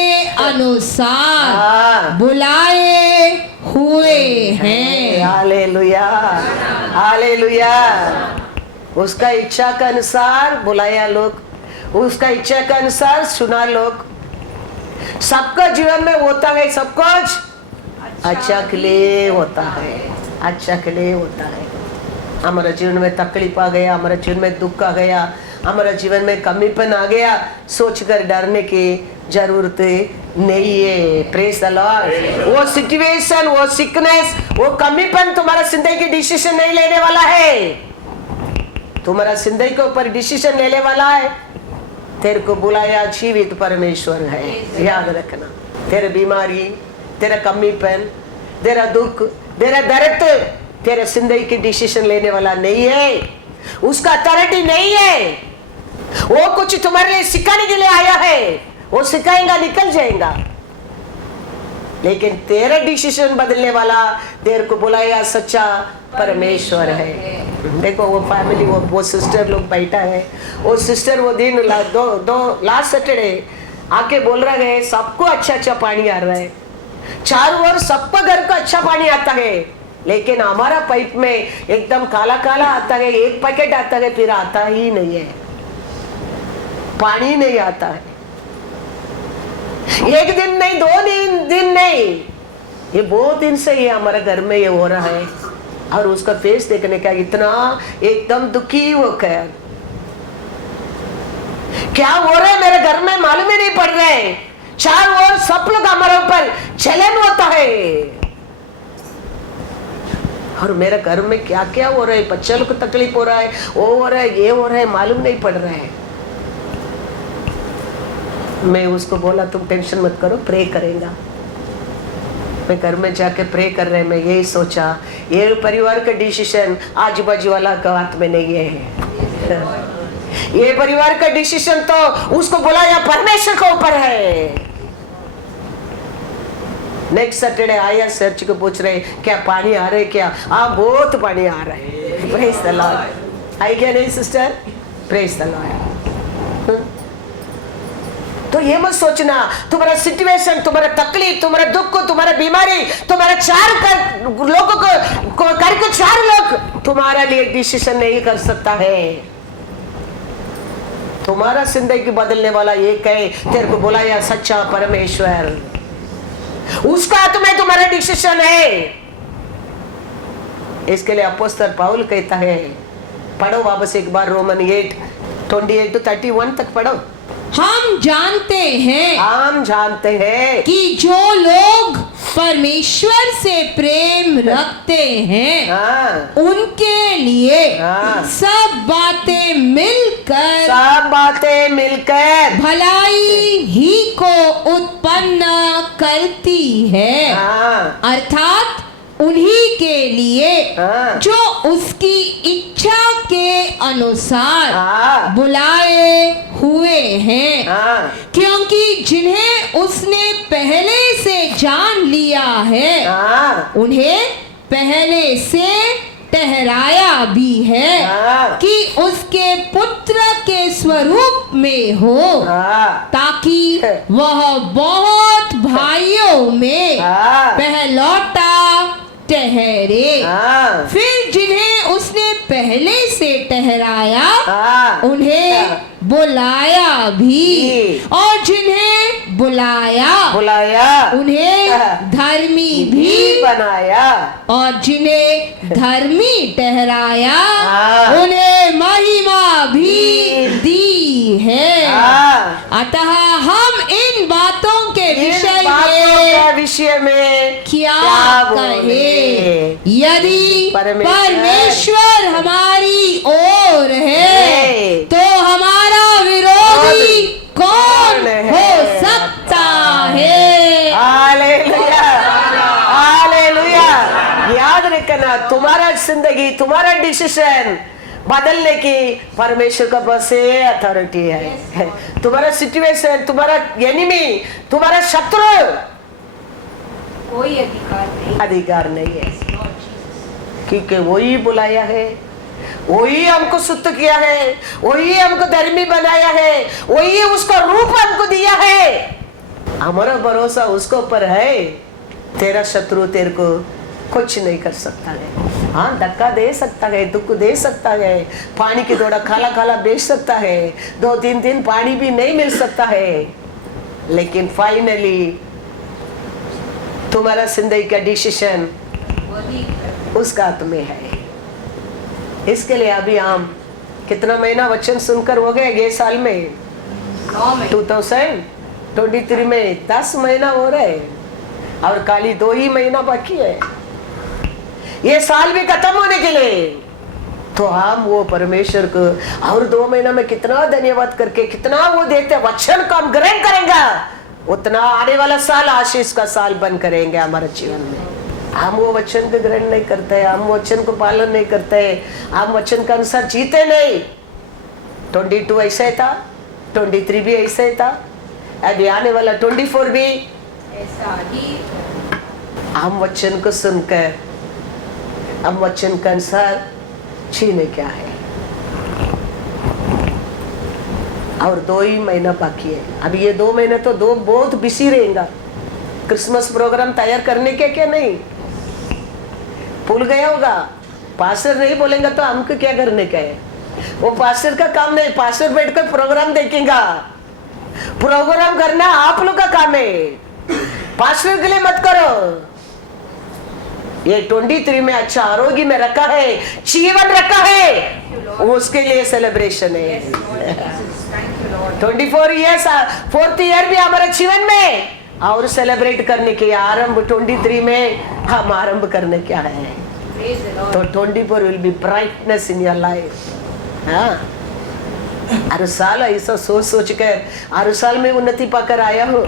अनुसार हाँ। बुलाए हुए हैं। Hallelujah, hallelujah. उसका इच्छा के अनुसार बुलाया लोग, उसका इच्छा के अनुसार सुना लोग। सबका जीवन में होता है, सब कुछ अच्छा के लिए होता है, अच्छा के लिए होता है। हमारे जीवन में तकलीफ आ गया, हमारे जीवन में दुख आ गया, हमारे जीवन में कमीपन आ गया, सोचकर डरने की जरूरत नहीं है। Praise the Lord. वो सिचुएशन, वो सिकनेस, वो कमीपन तुम्हारा जिंदगी की डिसीजन नहीं लेने वाला है। तुम्हारा जिंदगी के ऊपर डिसीजन लेने वाला है। तेरे को बुलाया जीवित परमेश्वर है, याद रखना। तेरे बीमारी, तेरा कमीपन, तेरा दुख, तेरा दर्द तेरे जिंदगी की डिसीजन लेने वाला नहीं है, उसका अथॉरिटी नहीं है। वो कुछ तुम्हारे लिए सिखाने के लिए आया है, वो सिखाएगा, निकल जाएगा। लेकिन तेरा डिसीजन बदलने वाला, तेरे को बुलाया सच्चा परमेश्वर है। देखो वो फैमिली, वो सिस्टर लोग बैठा है, वो सिस्टर वो दिन लास्ट सैटरडे आके बोल रहा है सबको अच्छा अच्छा पानी आ रहा है, चारों ओर सबका घर का अच्छा पानी आता है, लेकिन हमारा पाइप में एकदम काला काला आता है। एक पैकेट आता है, फिर आता ही नहीं है, पानी नहीं आता है। एक दिन नहीं, 2 दिन नहीं, ये बहुत दिन से ये हमारे घर में ये हो रहा है। और उसका फेस देखने का इतना एकदम दुखी हो गया। क्या हो रहा है मेरे घर में मालूम ही नहीं पड़ रहा है। चारों ओर सब लोग हमारे ऊपर जलन होता है, और मेरे घर में क्या क्या हो रहा है, बच्चे लोग को तकलीफ हो रहा है, वो हो रहा है, ये हो रहा है, मालूम नहीं पड़ रहा है। मैं उसको बोला तुम टेंशन मत करो, प्रे करेगा। मैं घर में जाके प्रे कर रहे, मैं यही सोचा ये परिवार का डिसीजन आजू बाजू वाला का हाथ में नहीं है। ये परिवार का डिसीजन तो उसको बुलाया परमेश्वर के ऊपर है। नेक्स्ट सैटरडे आया, चर्च को पूछ रहे क्या पानी आ रहा है क्या? हाँ बहुत पानी आ रहा है। Praise the Lord. आई क्या नहीं सिस्टर? Praise the Lord. तो ये मत सोचना तुम्हारा सिचुएशन, तुम्हारा तकलीफ, तुम्हारा दुख, तुम्हारा बीमारी, तुम्हारा लोगों को करके 4 लोग तुम्हारा लिए डिसीजन नहीं कर सकता है। तुम्हारा जिंदगी बदलने वाला एक है, तेरे को बुलाया सच्चा परमेश्वर, उसका हाथ में तुम्हारा डिसीजन है। इसके लिए अपोस्तल पौल कहता है, पढ़ो वापस एक बार रोमन 8:28-31 तक पढ़ो। हम जानते हैं कि जो लोग परमेश्वर से प्रेम रखते हैं, हाँ, उनके लिए हाँ, सब बातें मिलकर भलाई ही को उत्पन्न करती है। हाँ, अर्थात उन्हीं के लिए हाँ, जो उसकी इच्छा के अनुसार हाँ, बुलाए हुए हैं। हाँ, क्योंकि जिन्हें उसने पहले से जान लिया है, हाँ, उन्हें पहले से ठहराया भी है, हाँ, कि उसके पुत्र के स्वरूप में हो, हाँ, ताकि वह बहुत भाइयों में हाँ, पहलौटा ठहरे। हाँ, फिर जिन्हें उसने पहले से ठहराया, हाँ, उन्हें बुलाया भी, और जिन्हें बुलाया उन्हें धर्मी भी बनाया, और जिन्हें धर्मी ठहराया हाँ, उन्हें महिमा भी दी है। हाँ, अतः हम इन बातों के विषय में क्या बोले? कहे? यदि परमेश्वर परमेश्वर हमारी ओर है, तो हमारा विरोधी कौन हो सकता है? Hallelujah, hallelujah. याद रखना, तुम्हारा जिंदगी, तुम्हारा डिसीजन बदलने की परमेश्वर का पास अथॉरिटी है। तुम्हारा सिचुएशन, तुम्हारा एनिमी, तुम्हारा शत्रु कोई अधिकार नहीं है, क्योंकि वही बुलाया है, वही हमको शुद्ध किया है, वही हमको धर्मी बनाया है, वही उसका रूप हमको दिया है। हमारा भरोसा उसके ऊपर है। तेरा शत्रु तेरे को कुछ नहीं कर सकता है। हाँ, धक्का दे सकता है, दुख दे सकता है, पानी की थोड़ा खाला खाला बेच सकता है, 2-3 दिन पानी भी नहीं मिल सकता है, लेकिन फाइनली तुम्हारा जिंदगी का डिसीजन उसका हाथ में है। इसके लिए अभी हम कितना महीना वचन सुनकर हो गए ये साल में 2023 में 10 महीना हो रहे और खाली 2 ही महीना बाकी है ये साल भी खत्म होने के लिए। तो हम वो परमेश्वर को और 2 महीना में कितना धन्यवाद करके कितना वो देते वचन को हम ग्रहण करेंगे, उतना आने वाला साल आशीष का साल बन करेंगे हमारे जीवन में। हम वो वचन को ग्रहण नहीं करते, हम वचन को पालन नहीं करते, हम वचन के अनुसार जीते नहीं। 22 ऐसा था, 23 भी ऐसा ही था, अभी आने वाला 24 भी ऐसा ही। हम वचन को सुनकर हम वचन के अनुसार जीने क्या है। और 2 ही महीना बाकी है। अब ये 2 महीने तो बहुत बिजी रहेगा। क्रिसमस प्रोग्राम तैयार करने के क्या नहीं भूल गया होगा। पास्टर नहीं बोलेंगे तो हमको क्या करने का है, वो पास्टर का काम नहीं। पास्टर बैठकर प्रोग्राम देखेगा, प्रोग्राम करना आप लोग का काम है, पास्टर के लिए मत करो। ये 23 में अच्छा आरोग्य में रखा है, जीवन रखा है, उसके लिए सेलिब्रेशन है। 24 ईयर्स 4th ईयर भी हमारे जीवन में और सेलिब्रेट करने के आरंभ 23 में हम आरंभ करने क्या है। तो 24 will be brightness in your life. हाँ, हर साल ऐसा सोच कर हर साल में उन्नति पाकर आया हूँ।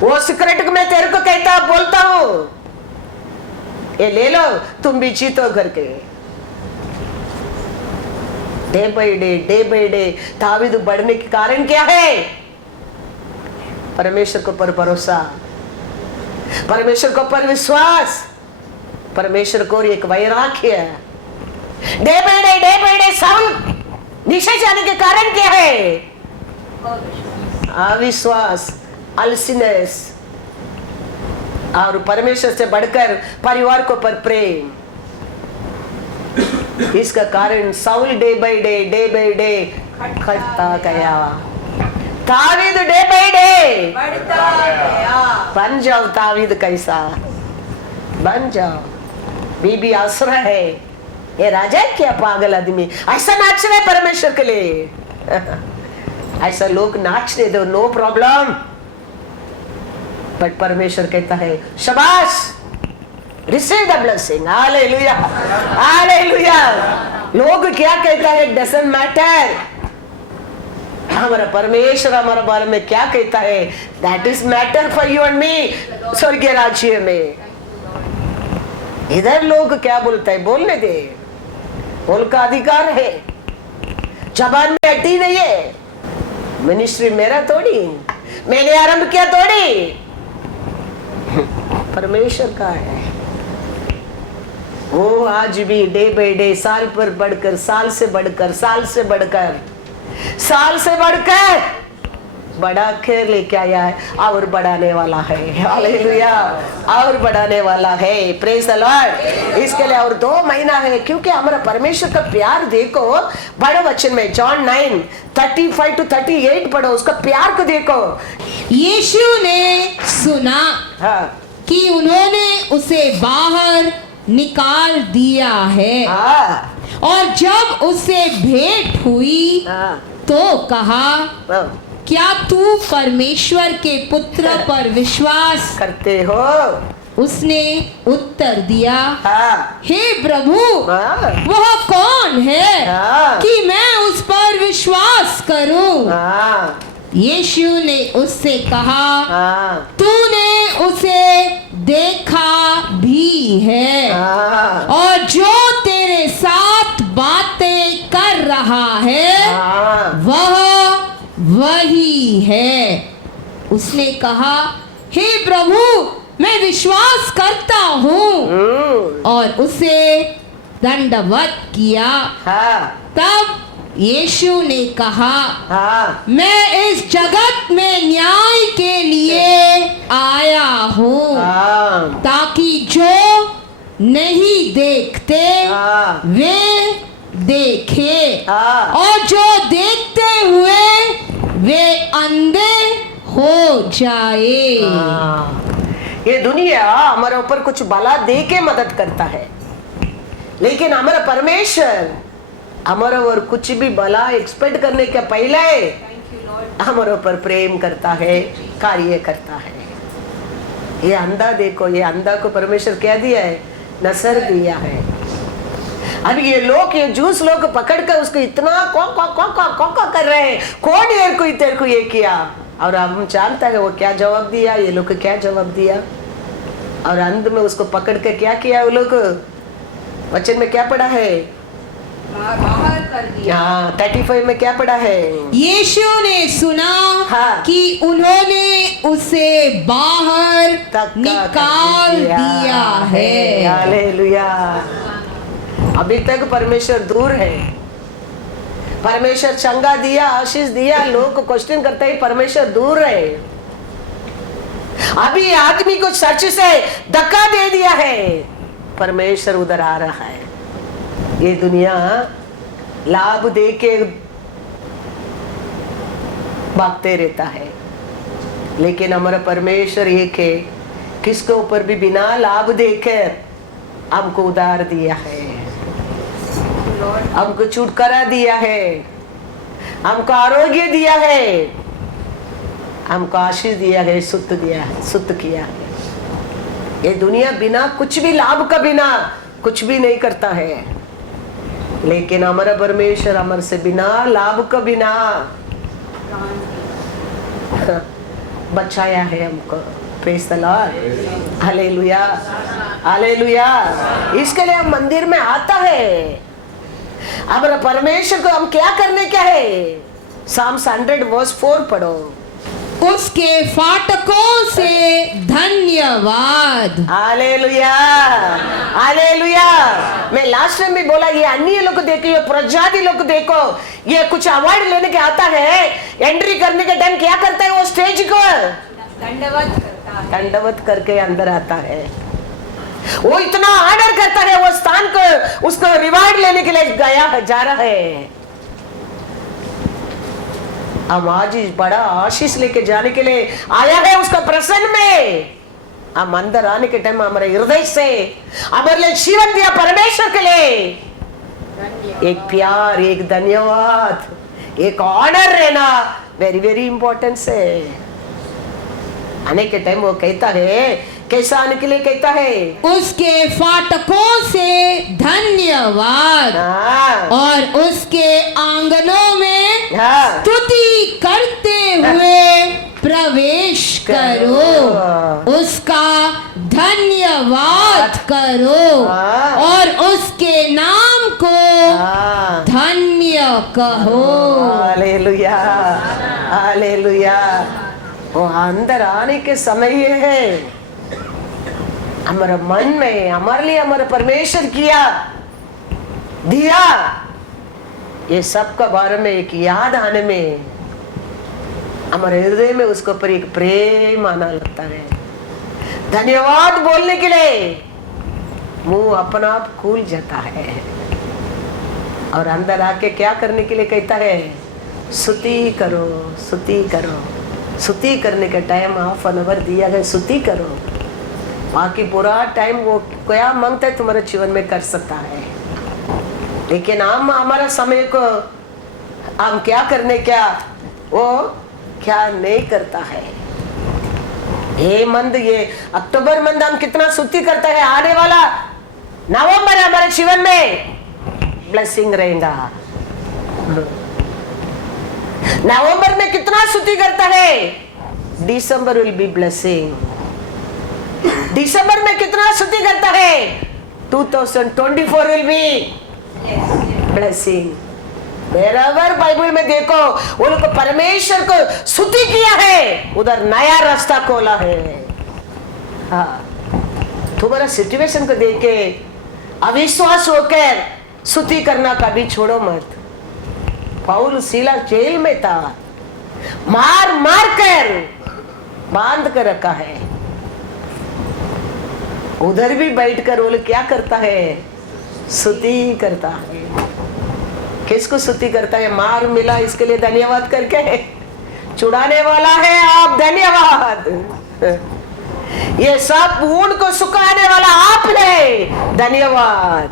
वो सीक्रेट मैं तेरे को कहता बोलता हूँ, ये ले लो तुम भी जीतो करके। डे बाय डे दावीद बढ़ने के कारण क्या है? परमेश्वर को पर भरोसा, परमेश्वर को पर विश्वास, परमेश्वर को एक वैराग्य। डे बाय डे साउल नीचे जाने के कारण क्या है? अविश्वास, अलसीनेस, और परमेश्वर से बढ़कर परिवार को पर प्रेम। इसका कारण साउल डे बाय डे घटता गया, दावीद डे बाय डे बढ़ता गया। बन जाओ दावीद कैसा बन जाओ। बीबी आसरा है, ये राजा है क्या पागल आदमी, ऐसा नाच रहे परमेश्वर के लिए। ऐसा लोग नाचने दो, नो प्रॉब्लम, बट परमेश्वर कहता है शाबाश, receive the blessing. Hallelujah hallelujah. लोग क्या कहता है डजंट मैटर, हमारा परमेश्वर हमारे बारे में क्या कहता है, that is matter for you and me स्वर्गीय राज्य में। इधर लोग क्या बोलता है बोलने दे, बोल का अधिकार है, जबान में अटी नहीं है। मिनिस्ट्री मेरा थोड़ी, मैंने आरंभ किया थोड़ी, परमेश्वर का है। वो आज भी डे बाय डे साल पर बढ़कर साल से बढ़कर साल से बढ़कर साल से बढ़कर बड़ा खेर लेके आया है और बढ़ाने वाला है। हालेलुया, और बढ़ाने वाला है। Praise the Lord. इसके लिए और 2 महीना है, क्योंकि हमारा परमेश्वर का प्यार देखो। बड़े वचन में जॉन 9:35 to 38 पढ़ो, उसका प्यार को देखो। यीशु ने सुना हाँ कि उन्होंने उसे बाहर निकाल दिया है, हाँ और जब उससे भेंट हुई हाँ तो कहा, हाँ। क्या तू परमेश्वर के पुत्र पर विश्वास करते हो? उसने उत्तर दिया, हाँ हे प्रभु, हाँ वह कौन है हाँ कि मैं उस पर विश्वास करूं? हाँ यीशु ने उससे कहा, हाँ तूने उसे देखा भी है, हाँ और जो तेरे साथ बातें कर रहा है हाँ वह वही है। उसने कहा, हे प्रभु, मैं विश्वास करता हूँ, और उसे दंडवत किया। हाँ तब यीशु ने कहा, हाँ मैं इस जगत में न्याय के लिए आया हूँ, हाँ ताकि जो नहीं देखते हाँ वे देखे, हाँ और जो देखते हुए वे अंधे हो जाए। हाँ। ये दुनिया हमारे ऊपर कुछ बला दे के मदद करता है, लेकिन हमारा परमेश्वर हमारे और कुछ भी बला एक्सपेक्ट करने के पहले हमारे ऊपर प्रेम करता है, कार्य करता है। ये अंधा देखो, ये अंधा को परमेश्वर क्या दिया है? नसर दिया है। अब ये लोग, ये जूस लोग पकड़ कर उसको इतना को कर रहे हैं, कौन तेरे को ये किया? और हम जानता है वो क्या जवाब दिया, ये लोग क्या जवाब दिया। और अंत में उसको पकड़ के क्या किया वो लोग? वचन में क्या पढ़ा है? बाहर कर दिया। हाँ 35 में क्या पढ़ा है? यीशु ने सुना हाँ। कि उन्होंने उसे बाहर धक्का निकाल कर दिया है। हालेलुया। अभी तक परमेश्वर दूर है। परमेश्वर चंगा दिया, आशीष दिया, लोग क्वेश्चन करते हैं परमेश्वर दूर है। अभी आदमी को सच से धक्का दे दिया है, परमेश्वर उधर आ रहा है। ये दुनिया लाभ दे के भागते रहता है, लेकिन हमारा परमेश्वर एक है, किसके ऊपर भी बिना लाभ देकर हमको उधार दिया है, हमको छुटकारा दिया है, हमको आरोग्य दिया है, हमको आशीष दिया है, सुत दिया है, सुत किया है। ये दुनिया बिना कुछ भी लाभ का बिना कुछ भी नहीं करता है, लेकिन हमारा परमेश्वर हमारे से बिना लाभ का बिना बचाया है हमको। Praise the Lord, hallelujah, hallelujah. इसके लिए हम मंदिर में आता है। हमारा परमेश्वर को हम क्या करने क्या है? Psalms 100:4 पढ़ो। उसके फाटकों से धन्यवाद। Hallelujah, hallelujah. मैं लास्ट में भी बोला, ये अन्य लोग देखो, ये प्रजाति लोग देखो, ये कुछ अवार्ड लेने के आता है, एंट्री करने के टाइम क्या करता है? वो स्टेज को दंडवत करता है, दंडवत करके अंदर आता है। वो इतना ऑर्डर करता है, वो स्थान को उसको रिवार्ड लेने के लिए गया जा रहा है। हम आज इस बड़ा आशीष लेके जाने के लिए आया है उसका प्रसन्न में। हम अंदर आने के टाइम हमारे हृदय से हमारे लिए जीवन दिया परमेश्वर के लिए एक प्यार, एक धन्यवाद, एक ऑनर रहना वेरी वेरी इंपॉर्टेंट है। आने के टाइम वो कहता है, कैसा आने के लिए कहता है? उसके फाटकों से धन्यवाद, और उसके आंगनों में स्तुति करते हुए प्रवेश करो। उसका धन्यवाद करो और उसके नाम को धन्य कहो। Hallelujah, hallelujah. वो अंदर आने के समय है, हमारे मन में हमारे लिए हमारे परमेश्वर किया दिया, ये सब का बारे में एक याद आने में हमारे हृदय में उसके ऊपर एक प्रेम आना लगता है। धन्यवाद बोलने के लिए मुंह अपना आप खुल जाता है, और अंदर आके क्या करने के लिए कहता है? स्तुति करो, स्तुति करो। स्तुति करने का टाइम 1/2 आवर दिया गया, स्तुति करो। बाकी पूरा टाइम वो क्या मांगता है तुम्हारे जीवन में कर सकता है, लेकिन हम हमारा समय को हम क्या करने क्या वो क्या नहीं करता है। ये मंथ, ये अक्टूबर मंथ हम कितना स्तुति करता है। आने वाला नवंबर हमारे जीवन में ब्लेसिंग रहेगा। नवंबर में कितना स्तुति करता है? दिसंबर विल बी ब्लेसिंग। दिसंबर में कितना स्तुति करता है? 2024 विल बी ब्लेसिंग। बराबर बाइबल में देखो, वो लोग परमेश्वर को स्तुति किया है, उधर नया रास्ता खोला है। हाँ, तुम्हारा सिचुएशन को देख के अविश्वास होकर स्तुति करना कभी छोड़ो मत। पौल सीला जेल में था, मार मार कर बांध कर रखा है, उधर भी बैठकर वो लोग क्या करता है, स्तुति करता है। किसको स्तुति करता है? मार मिला इसके लिए धन्यवाद करके, छुड़ाने वाला है आप, धन्यवाद। ये सब ऊन को सुखाने वाला आपने, धन्यवाद।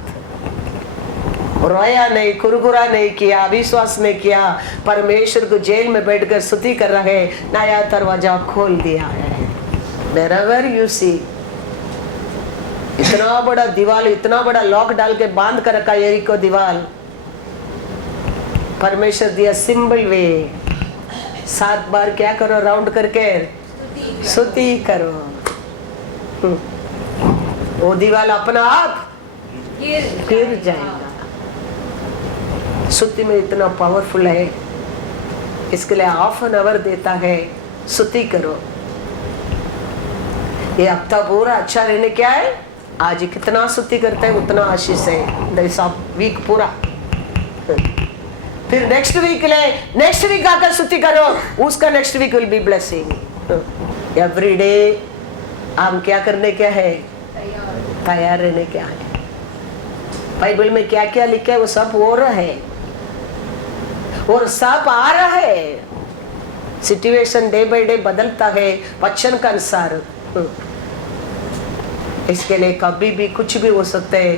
रोया नहीं, कुरकुरा नहीं किया, विश्वास नहीं किया, परमेश्वर को जेल में बैठकर स्तुति कर रहे, नया दरवाजा खोल दिया है। Wherever you see, इतना बड़ा दीवार, इतना बड़ा लॉक डाल के बांध कर रखा यरीको दीवार, परमेश्वर दिया सिंबल वे, 7 बार क्या करो, राउंड करके स्तुति करो। वो दीवार अपना आप गिर जाएगा। स्तुति में इतना पावरफुल है, इसके लिए हाफ एन आवर देता है, स्तुति करो। ये हफ्ता पूरा अच्छा रहने क्या है, आज कितना स्तुति करता है उतना आशीष है, वीक पूरा। फिर नेक्स्ट वीक आकर स्तुति करो, उसका next week will be blessing. Every day हम क्या करने क्या है, तैयार रहने क्या है। बाइबल में क्या क्या लिखा है वो सब हो रहा है और सब आ रहा है। सिचुएशन डे बाय डे बदलता है वचन के अनुसार। इसके लिए कभी भी कुछ भी हो सकता है।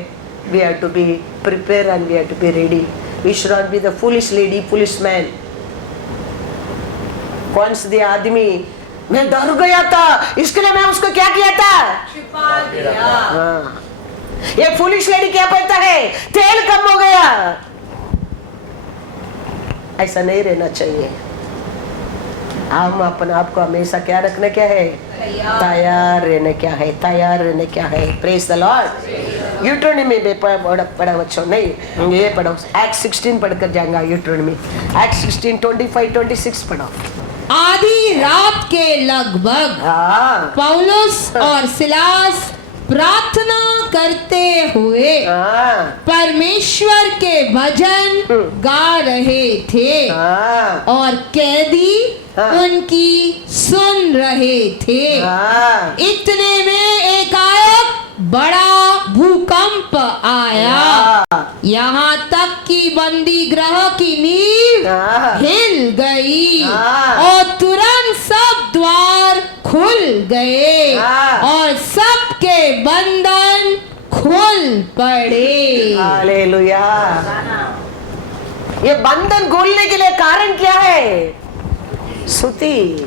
We have to be prepared and we have to be ready. We should not be the foolish lady, foolish man. कौन सी आदमी, मैं डर गया था इसके लिए मैं उसको क्या किया था, छिपा दिया। हाँ। ये फुलिश लेडी क्या कहता है, तेल कम हो गया। ऐसा नहीं रहना चाहिए। हम अपने आप को हमेशा क्या रखना क्या है, तैयार रहने क्या है, तैयार रहने क्या है। Praise the Lord. यूट्रोनॉमी में पढ़ा बच्चों, नहीं ये पढ़ो, एक्ट 16 पढ़कर जाएगा। यूट्रोनॉमी एक्ट 16 25-26 पढ़ो। आधी रात के लगभग पौलुस और सिलास प्रार्थना करते हुए परमेश्वर के भजन गा रहे थे और कैदी उनकी सुन रहे थे। इतने में एकाएक बड़ा भूकंप आया, यहाँ तक कि बंदी गृह की नींव हिल गई और तुरंत सब द्वार खुल गए और सबके बंधन खुल पड़े। हालेलुया। ये बंधन खोलने के लिए कारण क्या है, स्तुति,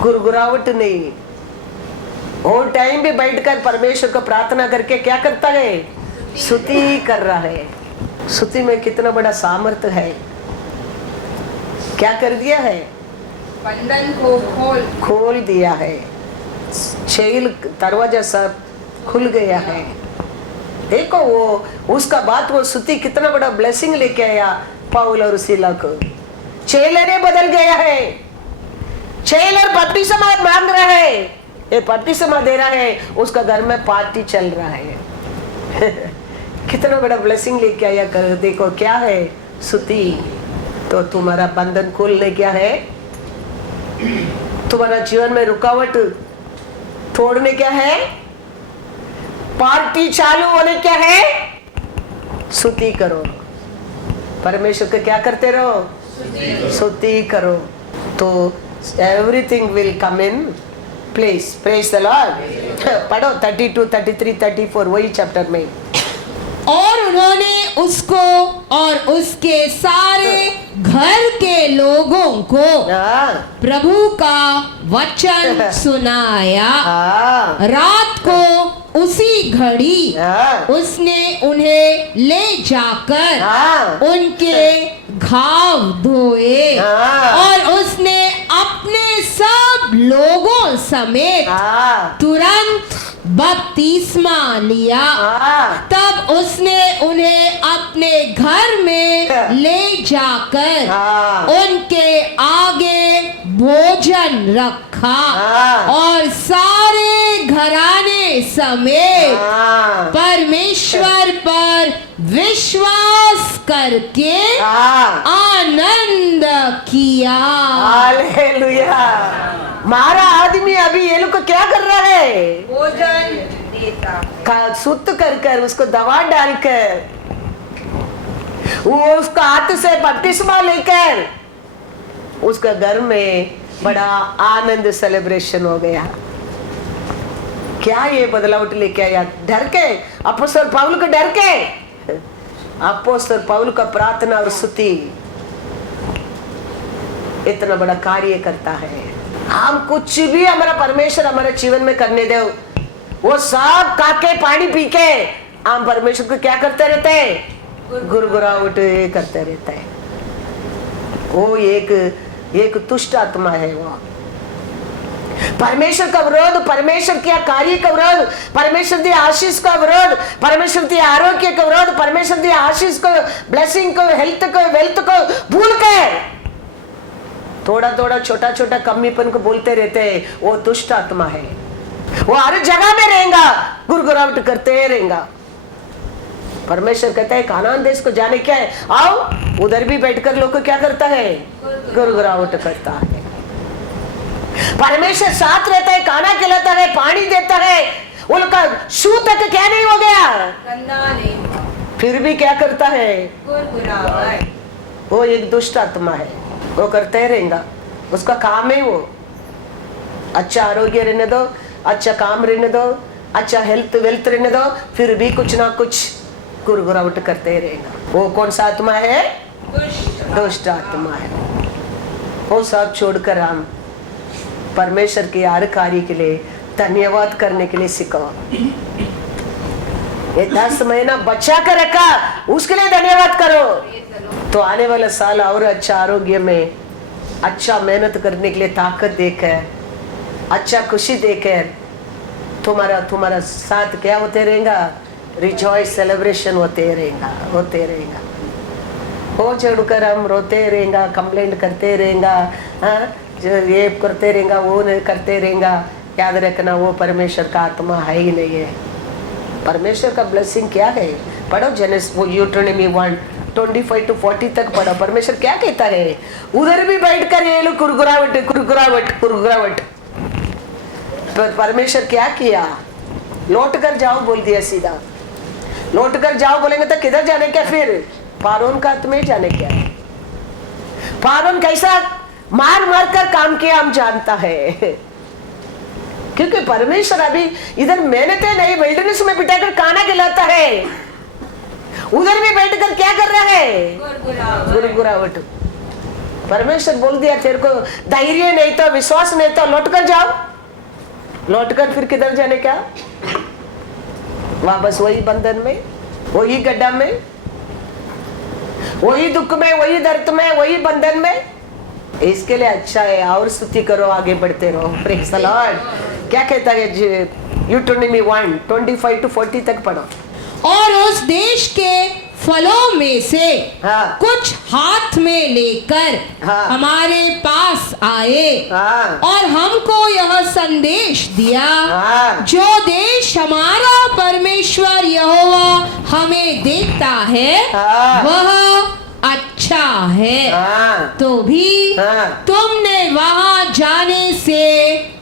गुरगुरावट नहीं। और टाइम भी बैठकर परमेश्वर को प्रार्थना करके क्या करता है, स्तुति कर रहा है। स्तुति में कितना बड़ा सामर्थ्य है। क्या कर दिया है, बंधन को खोल दिया है, जेल दरवाजा सब खुल गया है। देखो वो उसका बात, वो स्तुति कितना बड़ा ब्लेसिंग लेके आया पौल और सीला को। जेलर बदल गया है, जेलर बपतिस्मा मांग रहा है, ये बपतिस्मा दे रहा है, उसका घर में पार्टी चल रहा है। कितना बड़ा ब्लेसिंग लेके आया कर। देखो क्या है, स्तुति। तो तुम्हारा बंधन खोलने क्या है, तुम्हारा जीवन में रुकावट तोड़ने क्या है, पार्टी चालू होने क्या है, स्तुति करो। परमेश्वर को क्या करते रहो, स्तुति करो, तो everything will come in place. Praise the Lord. पढ़ो 32, 33, 34 वही चैप्टर में। और उन्होंने उसको और उसके सारे घर के लोगों को प्रभु का वचन सुनाया। रात को उसी घड़ी उसने उन्हें ले जाकर उनके घाव धोए और उसने अपने सब लोगों समेत तुरंत बपतिस्मा लिया। तब उसने उन्हें अपने घर में ले जाकर उनके आगे भोजन रखा और सारे घराने समेत हाँ परमेश्वर पर विश्वास करके हाँ आनंद किया। हालेलुया। मारा आदमी अभी ये लोग को क्या कर रहा है? भोजन देता, सुत कर कर उसको दवा डालकर वो उसका हाथ से बपतिस्मा लेकर उसका घर में बड़ा आनंद सेलिब्रेशन हो गया। क्या ये बदलाव लेके आया? डर के अपोस्तल पौल को डर के अपोस्तल पौल का प्रार्थना और स्तुति इतना बड़ा कार्य करता है। हम कुछ भी हमारा परमेश्वर हमारे जीवन में करने दो, वो सब काके पानी पी के हम परमेश्वर को क्या करते रहते हैं? गुरगुराहट करते रहता है। वो एक दुष्ट आत्मा है। वो परमेश्वर का विरोध, परमेश्वर के कार्य का विरोध, परमेश्वर की आशीष का विरोध, परमेश्वर के आरोग्य का विरोध, परमेश्वर की आशीष को, ब्लेसिंग को, हेल्थ को, वेल्थ को भूल कर थोड़ा थोड़ा छोटा छोटा कमीपन को बोलते रहते हैं। वो दुष्ट आत्मा है। वो हर जगह में रहेगा, गुरगुराहट करते रहेगा। परमेश्वर कहता है कानान देश को जाने क्या है, आओ उधर भी बैठकर लोग को क्या करता है? गुरगुराहट करता है। परमेश्वर साथ रहता है, खाना खिलाता है, पानी देता है, उनका शू तक क्या नहीं हो गया, गंदा नहीं, फिर भी क्या करता है? गुरगुराहट। वो एक दुष्ट आत्मा है। वो करते रहेगा, उसका काम है वो अच्छा आरोग्य रहने दो, अच्छा काम रहने दो, अच्छा हेल्थ वेल्थ रहने दो, फिर भी कुछ ना कुछ गुरगुराहट करते रहेगा। वो कौन सा आत्मा है? दुष्ट आत्मा है। वो सब छोड़कर हम परमेश्वर के हर कार्य के लिए धन्यवाद करने के लिए सीखो। ये 10 महीना बचा कर रखा, उसके लिए धन्यवाद करो, तो आने वाला साल और अच्छा आरोग्य में, अच्छा मेहनत करने के लिए ताकत देकर, अच्छा खुशी देकर तुम्हारा साथ क्या होते रहेगा? रिजॉइस सेलिब्रेशन होते रहेगा। वो छोड़कर हम रोते रहेगा, कंप्लेंट करते रहेगा, हाँ जो ये करते रहेगा, वो नहीं करते रहेगा, याद रखना वो परमेश्वर का आत्मा है ही नहीं है। परमेश्वर का ब्लेसिंग क्या है? पढ़ो जेनेसिस, वो यूट्रोनॉमी 1:25-40 तक पढ़ो। परमेश्वर क्या कहता है? उधर भी बैठकर ये लोग गुरगुराहट। परमेश्वर क्या किया? लौट कर जाओ बोल दिया सीधा। लौट कर जाओ बोलेंगे तो किधर जाने क्या? फिर फारून का तुम्हें जाने क्या? फारून कैसा मार मार कर काम किया हम जानता है, क्योंकि परमेश्वर अभी इधर मेहनत नहीं, विल्डरनेस में बिठाकर खाना खिलाता है, उधर भी बैठकर क्या कर रहा है? गुरगुराहट। परमेश्वर बोल दिया तेरे को धैर्य नहीं तो, विश्वास नहीं तो लौट कर जाओ। लौट कर फिर किधर जाने क्या? वापस वही बंधन में, वही गड्ढा में, वही दुख में, वही दर्द में, वही बंधन में। इसके लिए अच्छा है और स्तुति करो, आगे बढ़ते रहो। Praise the Lord. क्या कहता है? यूट्रोनॉमी 1:25-40 तक पढ़ो। और उस देश के फलों में से हाँ। कुछ हाथ में लेकर हाँ। हमारे पास आए हाँ। और हमको यह संदेश दिया, हाँ। जो देश हमारा परमेश्वर यहोवा हमें देता है हाँ। वह अच्छा है। हाँ। तो भी हाँ। तुमने वहां जाने से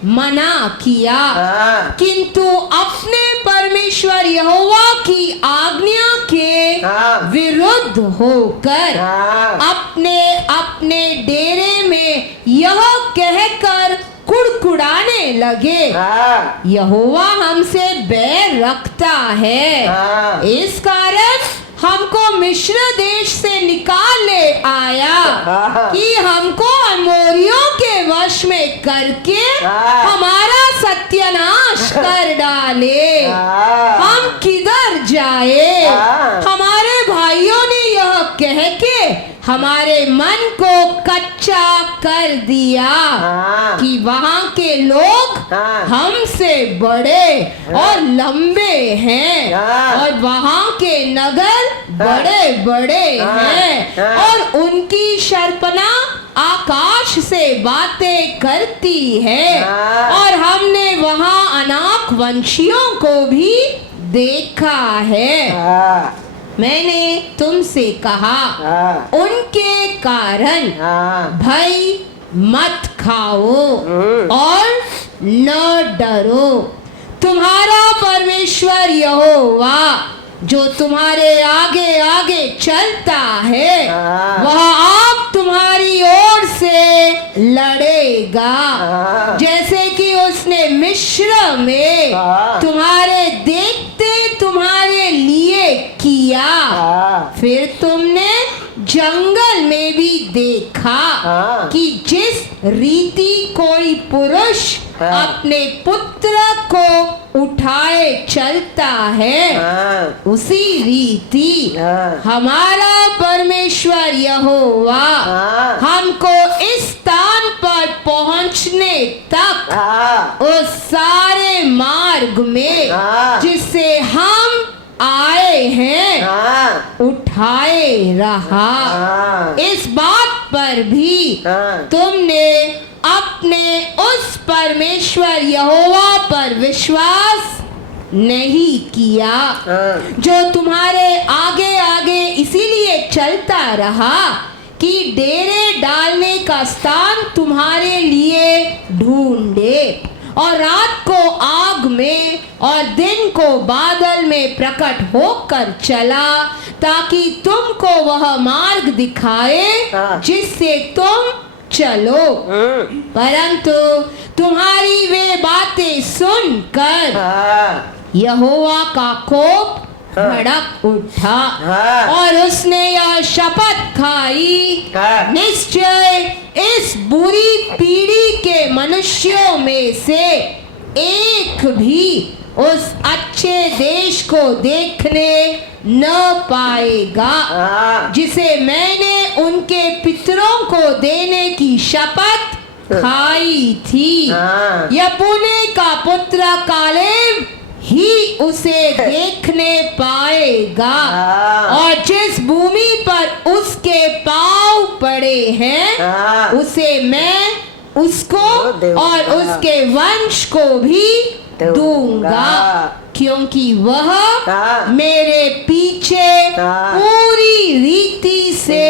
मना किया, हाँ। किंतु अपने परमेश्वर यहोवा की आज्ञा के हाँ। विरुद्ध होकर हाँ। अपने अपने डेरे में यह कहकर कुड़कुड़ाने लगे, हाँ। यहोवा हमसे बैर रखता है। हाँ। इस कारण हमको मिस्र देश से निकाल ले आया हाँ। कि हमको अमोरियों के वश में करके हाँ। हमारा सत्यानाश कर डाले। हाँ। हम किधर जाए? हाँ। हमारे भाइयों ने यह कह के हमारे मन को कच्चा कर दिया हाँ। कि वहाँ के लोग हाँ। हमसे बड़े और लंबे हैं हाँ। और वहाँ के नगर बड़े बड़े हाँ। हैं हाँ। और उनकी शर्पना आकाश से बातें करती है। हाँ। और हमने वहाँ अनाप लोक वंशियों को भी देखा है। हाँ मैंने तुमसे कहा, हाँ उनके कारण हाँ भय मत खाओ और न डरो। तुम्हारा परमेश्वर यहोवा जो तुम्हारे आगे आगे चलता है, हाँ। वह आप तुम्हारी ओर से लड़ेगा, जैसे कि उसने मिस्र में हाँ। तुम्हारे देखते तुम्हारे लिए किया। हाँ। फिर तुमने जंगल में भी देखा हाँ। कि जिस रीति कोई पुरुष हाँ। अपने पुत्र को उठाए चलता है, हाँ। उसी रीति हाँ। हमारा परमेश्वर यहोवा हाँ। हमको इस स्थान पर पहुंचने तक हाँ। उस सारे मार्ग में हाँ। जिससे हम आए हैं हाँ। उठाए रहा। हाँ। इस बात पर भी हाँ। तुमने अपने उस परमेश्वर यहोवा पर विश्वास नहीं किया, हाँ। जो तुम्हारे आगे आगे इसीलिए चलता रहा कि डेरे डालने का स्थान तुम्हारे लिए ढूंढे, और रात को आग में और दिन को बादल में प्रकट होकर चला, ताकि तुमको वह मार्ग दिखाए हाँ। जिससे तुम चलो। परंतु तुम्हारी वे बातें सुनकर हाँ। यहोवा का कोप भड़क उठा, हाँ। और उसने यह शपथ खाई, हाँ। निश्चय इस बुरी पीढ़ी के मनुष्यों में से एक भी उस अच्छे देश को देखने न पाएगा, हाँ। जिसे मैंने उनके पितरों को देने की शपथ खाई थी। हाँ। यपुने का पुत्र कालेब ही उसे देखने पाएगा, हाँ। और जिस भूमि पर उसके पांव पड़े हैं, हाँ। उसे मैं उसको दूंगा। और उसके वंश को भी दूंगा, क्योंकि वह हाँ। मेरे पीछे हाँ। पूरी रीति से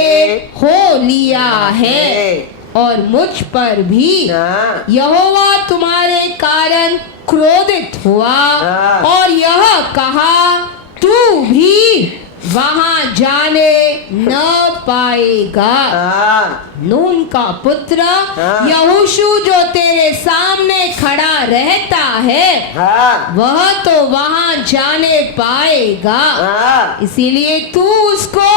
हो लिया है, और मुझ पर भी हाँ। यहोवा तुम्हारे कारण क्रोधित हुआ, हाँ। और यह कहा, तू भी वहां जाने न पाएगा। हाँ। नून का पुत्र हाँ। यहोशू जो तेरे सामने खड़ा रहता है, हाँ। वह तो वहां जाने पाएगा, हाँ। इसीलिए तू उसको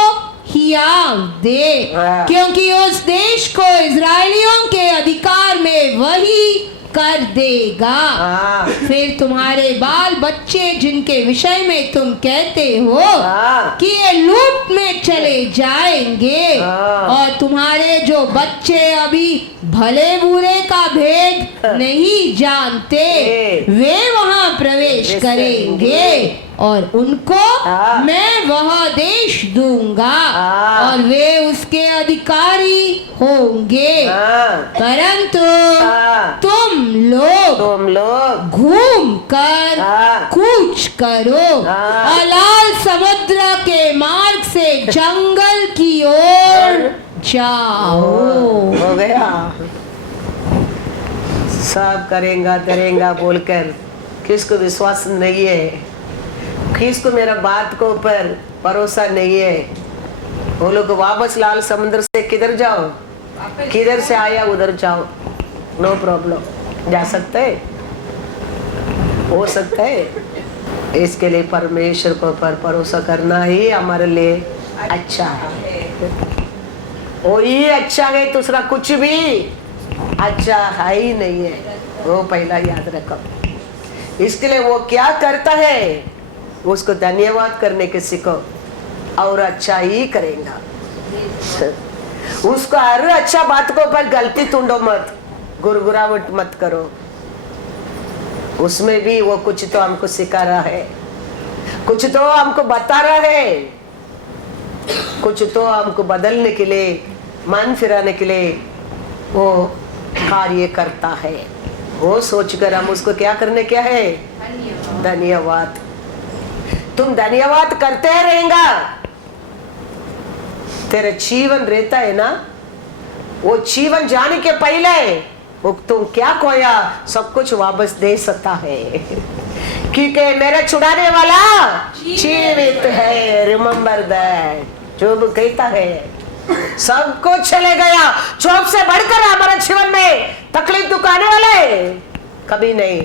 हियाव दे, हाँ। क्योंकि उस देश को इजरायलियों के अधिकार में वही कर देगा। हाँ। फिर तुम्हारे बाल बच्चे जिनके विषय में तुम कहते हो हाँ। कि ये लूट में चले जाएंगे, हाँ। और तुम्हारे जो बच्चे अभी भले बुरे का भेद नहीं जानते, वे वहां प्रवेश करेंगे, और उनको हाँ। मैं वह देश दूंगा, हाँ। और वे उसके अधिकारी होंगे। हाँ। परंतु हाँ। तुम लोग घूम कर हाँ। कूच करो, हाँ। और लाल समुद्र के मार्ग से जंगल की ओर जाओ। हो गया। सब करेंगा करेंगा बोलकर किसको विश्वास नहीं है, किसको मेरा बात को ऊपर भरोसा नहीं है, वो लोग वापस लाल समुद्र से किधर जाओ, किधर से आया उधर जाओ, नो प्रॉब्लम, जा सकते है, हो सकता है। इसके लिए परमेश्वर को पर भरोसा करना ही हमारे लिए अच्छा है। वो ही अच्छा है, दूसरा कुछ भी अच्छा है ही नहीं है, वो पहला याद रखो। इसके लिए वो क्या करता है, उसको धन्यवाद करने के सीखो, और अच्छा ही करेगा। उसको हर अच्छा बात को पर गलती ढूंढो मत, गुरगुरावट मत करो, उसमें भी वो कुछ तो हमको सिखा रहा है, कुछ तो हमको बता रहा है, कुछ तो हमको बदलने के लिए, मन फिराने के लिए वो कार्य करता है। वो सोचकर हम उसको क्या करने क्या है, धन्यवाद। तुम धन्यवाद करते रहेगा, तेरा जीवन रहता है ना, वो जीवन जाने के पहले वो तुम क्या खोया सब कुछ वापस दे सकता है, क्योंकि मेरा छुड़ाने वाला जीवित है। Remember that. जो कहता है सब कुछ चले गया, चौक से बढ़कर हमारे जीवन में तकलीफ दुखाने वाले कभी नहीं,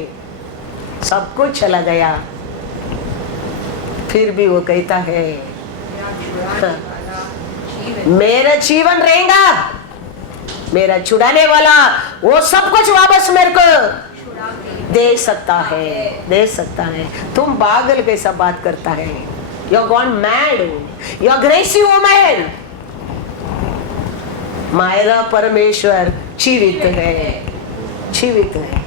सब कुछ चला गया। फिर भी वो कहता है मेरा जीवन रहेगा, मेरा छुड़ाने वाला वो सब कुछ वापस मेरे को दे सकता है, दे सकता है। तुम पागल कैसा बात करता है, you are gone mad, you are crazy woman. मायरा परमेश्वर जीवित है, जीवित है।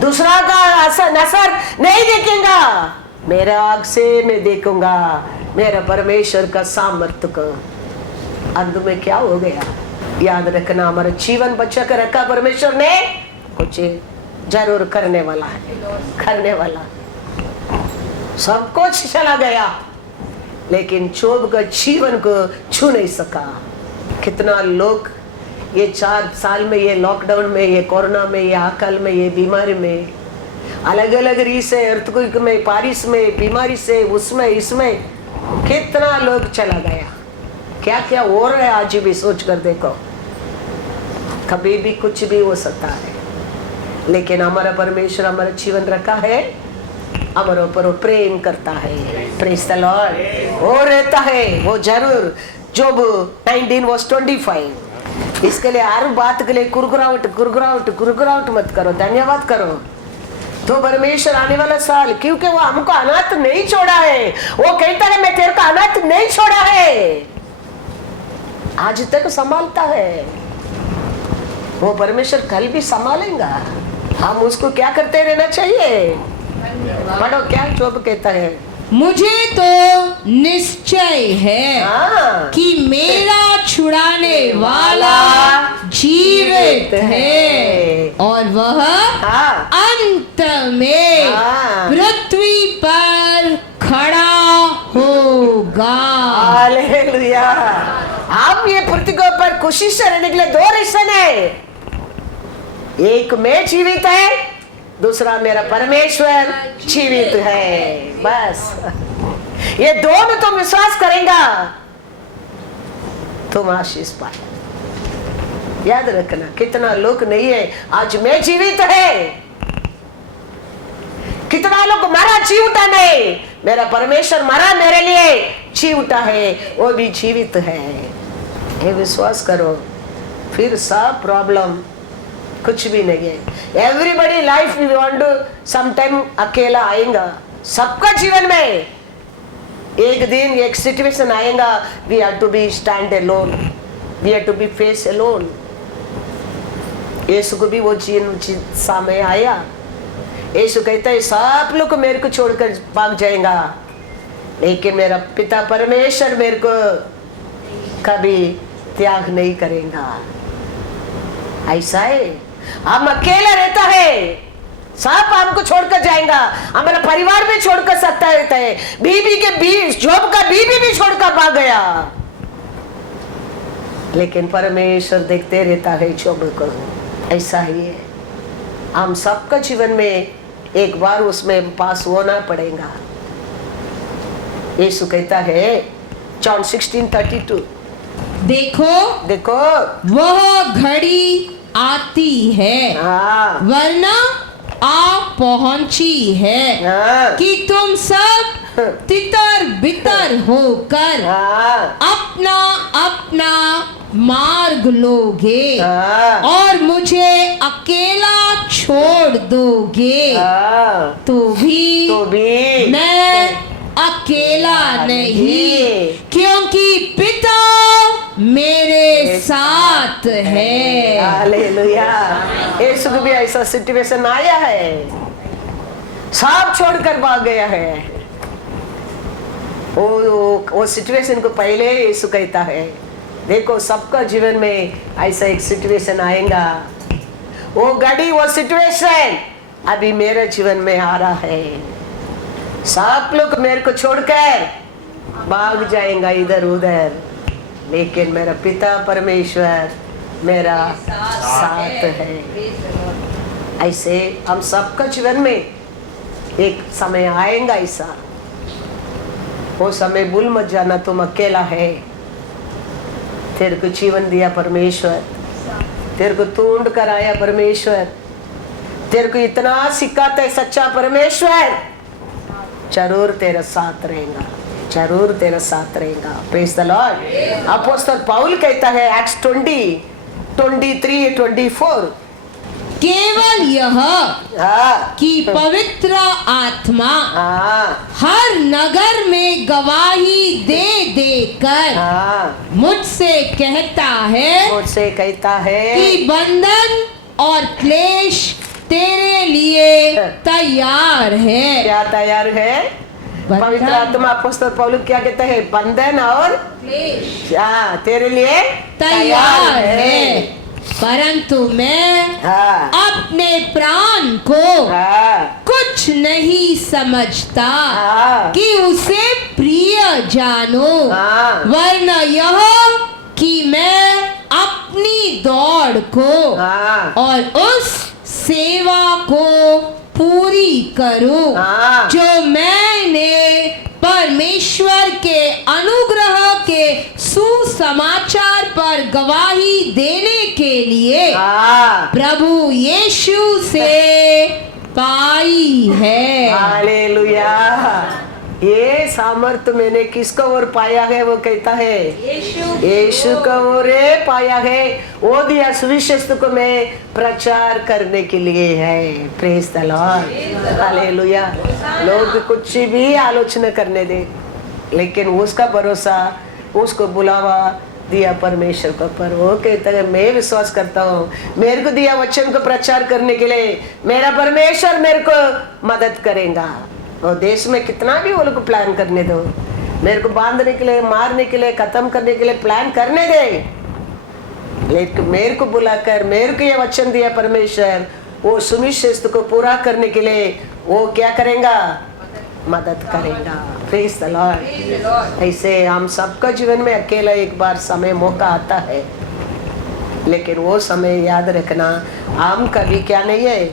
दूसरा का असर नसर नहीं देखेगा, मेरा आग से मैं देखूंगा मेरा परमेश्वर का सामर्थ्य को। अंत में क्या हो गया याद रखना, हमारा जीवन बचा कर रखा परमेश्वर ने, कुछ जरूर करने वाला है, करने वाला। सब कुछ चला गया लेकिन जोब का जीवन को छू नहीं सका। कितना लोग ये 4 साल में, ये लॉकडाउन में, ये कोरोना में, ये अकाल में, ये बीमारी में, अलग अलग रीत से, अर्थक्वेक में, बारिश में, बीमारी से, उसमें इसमें कितना लोग चला गया। क्या क्या हो रहा है आज भी सोच कर देखो। कभी भी कुछ भी हो सकता है, लेकिन हमारा परमेश्वर हमारा जीवन रखा है, हमारे ऊपर वो प्रेम करता है। Praise the Lord. वो रहता है, वो जरूर। जोब 19:25। इसके लिए हर बात के लिए कुरकुरावट मत करो, धन्यवाद करो। तो परमेश्वर आने वाला साल, क्योंकि वो हमको अनाथ नहीं छोड़ा है, वो कहता है मैं तेरे को अनाथ नहीं छोड़ा है, आज तक संभालता है। वो परमेश्वर कल भी संभालेगा। हम उसको क्या करते रहना चाहिए। पढ़ो क्या जोब कहता है, मुझे तो निश्चय है कि मेरा छुड़ाने वाला जीवित है और वह अंत में पृथ्वी पर खड़ा होगा। हालेलुया। हम ये पृथ्वी के ऊपर खुशी से रहने के लिए 2 रीजन है, एक मैं जीवित है, दूसरा मेरा परमेश्वर जीवित है। बस ये दोनों तुम विश्वास करेंगा, तुम आशीष पाए। याद रखना, कितना लोग नहीं है आज मैं जीवित है, कितना लोग मरा जी उठा नहीं, मेरा परमेश्वर मरा मेरे लिए जी उठा है, वो भी जीवित है। ये विश्वास करो, फिर सब प्रॉब्लम कुछ भी नहीं है। Everybody life we want sometime अकेला आएगा, सबका जीवन में एक दिन एक सिचुएशन आएगा, we have to be stand alone, we have to be face alone. यीशु को भी वो समय आया, यीशु कहता है सब लोग मेरे को छोड़कर भाग जाएगा, लेकिन मेरा पिता परमेश्वर मेरे को कभी त्याग नहीं करेगा। ऐसा है, हम अकेला रहता है, सब हमको छोड़कर जाएगा, हमारा परिवार भी छोड़कर सकता रहता है। बीबी के बीच जोब का बीबी भी छोड़कर भाग गया, लेकिन परमेश्वर देखते रहता है जोब को। ऐसा ही है, हम सबका जीवन में एक बार उसमें पास होना पड़ेगा। यीशु कहता है जॉन 16:32, देखो देखो वह घड़ी आती है, वरना आ पहुंची है कि तुम सब तितर बितर होकर अपना अपना मार्ग लोगे और मुझे अकेला छोड़ दोगे, तो भी मैं अकेला नहीं, क्योंकि पिता मेरे साथ है। हालेलुया। यीशु को भी ऐसा सिचुएशन आया है, सब छोड़कर भाग गया है। वो सिचुएशन को पहले यीशु कहता है, देखो सबका जीवन में ऐसा एक सिचुएशन आएगा, वो घड़ी, वो सिचुएशन अभी मेरे जीवन में आ रहा है। सब लोग मेरे को छोड़कर भाग जाएगा इधर उधर, लेकिन मेरा पिता परमेश्वर मेरा साथ है। ऐसे हम सबका जीवन में एक समय आएगा ऐसा, वो समय भूल मत जाना तुम अकेला है। तेरे को जीवन दिया परमेश्वर, तेरे को ढूंढ कर आया परमेश्वर, तेरे को इतना सिखाता है सच्चा परमेश्वर, जरूर तेरा साथ रहेगा, जरूर तेरा साथ रहेगा। Praise the lord. Apostle Paul कहता है एक्ट्स 20:23-24, केवल यह कि पवित्र आत्मा हर नगर में गवाही दे देकर मुझसे कहता है कि बंधन और क्लेश तेरे लिए तैयार है। क्या तैयार है? पवित्र आत्मा अपोस्तल पौलुस क्या कहता है? बंधन और क्लेश तेरे लिए तैयार है, परंतु मैं अपने प्राण को कुछ नहीं समझता कि उसे प्रिय जानो, वरना यह कि मैं अपनी दौड़ को और उस सेवा को पूरी करूं जो मैंने परमेश्वर के अनुग्रह के सुसमाचार पर गवाही देने के लिए प्रभु यीशु से पाई है। हालेलुया। ये सामर्थ मैंने किसको और पाया है? वो कहता है यीशु को और पाया है, वो दिया सुविशेष को मैं प्रचार करने के लिए है। Praise the Lord. हालेलुया। लोग कुछ भी आलोचना करने दे, लेकिन उसका भरोसा, उसको बुलावा दिया परमेश्वर को पर वो कहता है मैं विश्वास करता हूँ, मेरे को दिया वचन को प्रचार करने के लिए मेरा परमेश्वर मेरे को मदद करेगा। और देश में कितना भी वो लोग प्लान करने दो, मेरे को बांधने के लिए, मारने के लिए, खत्म करने के लिए प्लान करने दे, लेकिन मेरे को बुलाकर मेरे को ये वचन दिया परमेश्वर, वो सुनिश्चित को पूरा करने के लिए वो क्या करेगा? मदद करेगा। Praise the Lord. ऐसे हम सबका जीवन में अकेला एक बार समय मौका आता है, लेकिन वो समय याद रखना हम कभी क्या नहीं है,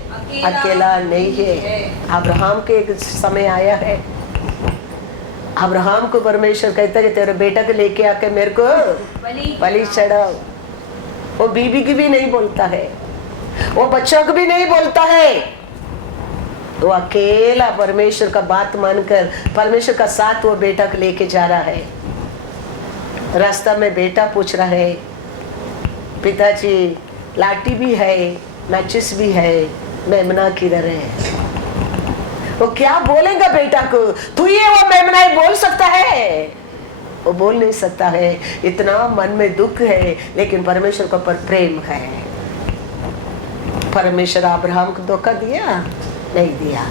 अकेला नहीं है। अब्राहम के एक समय आया है, अब्राहम को परमेश्वर कहता है कि तेरे बेटा को लेके आके मेरे को बलि चढ़ाओ। वो बीबी की भी नहीं बोलता है, वो बच्चों को भी नहीं बोलता है, वो अकेला परमेश्वर का बात मानकर परमेश्वर का साथ वो बेटा को लेके जा रहा है। रास्ता में बेटा पूछ रहा है, पिताजी लाठी भी है, माचिस भी है, मेमना किधर है? वो क्या बोलेगा बेटा को? तू ये वो मेमना ही बोल सकता है? वो बोल नहीं सकता है, इतना मन में दुख है, लेकिन परमेश्वर को पर प्रेम है। परमेश्वर अब्राहम को धोखा दिया? नहीं दिया।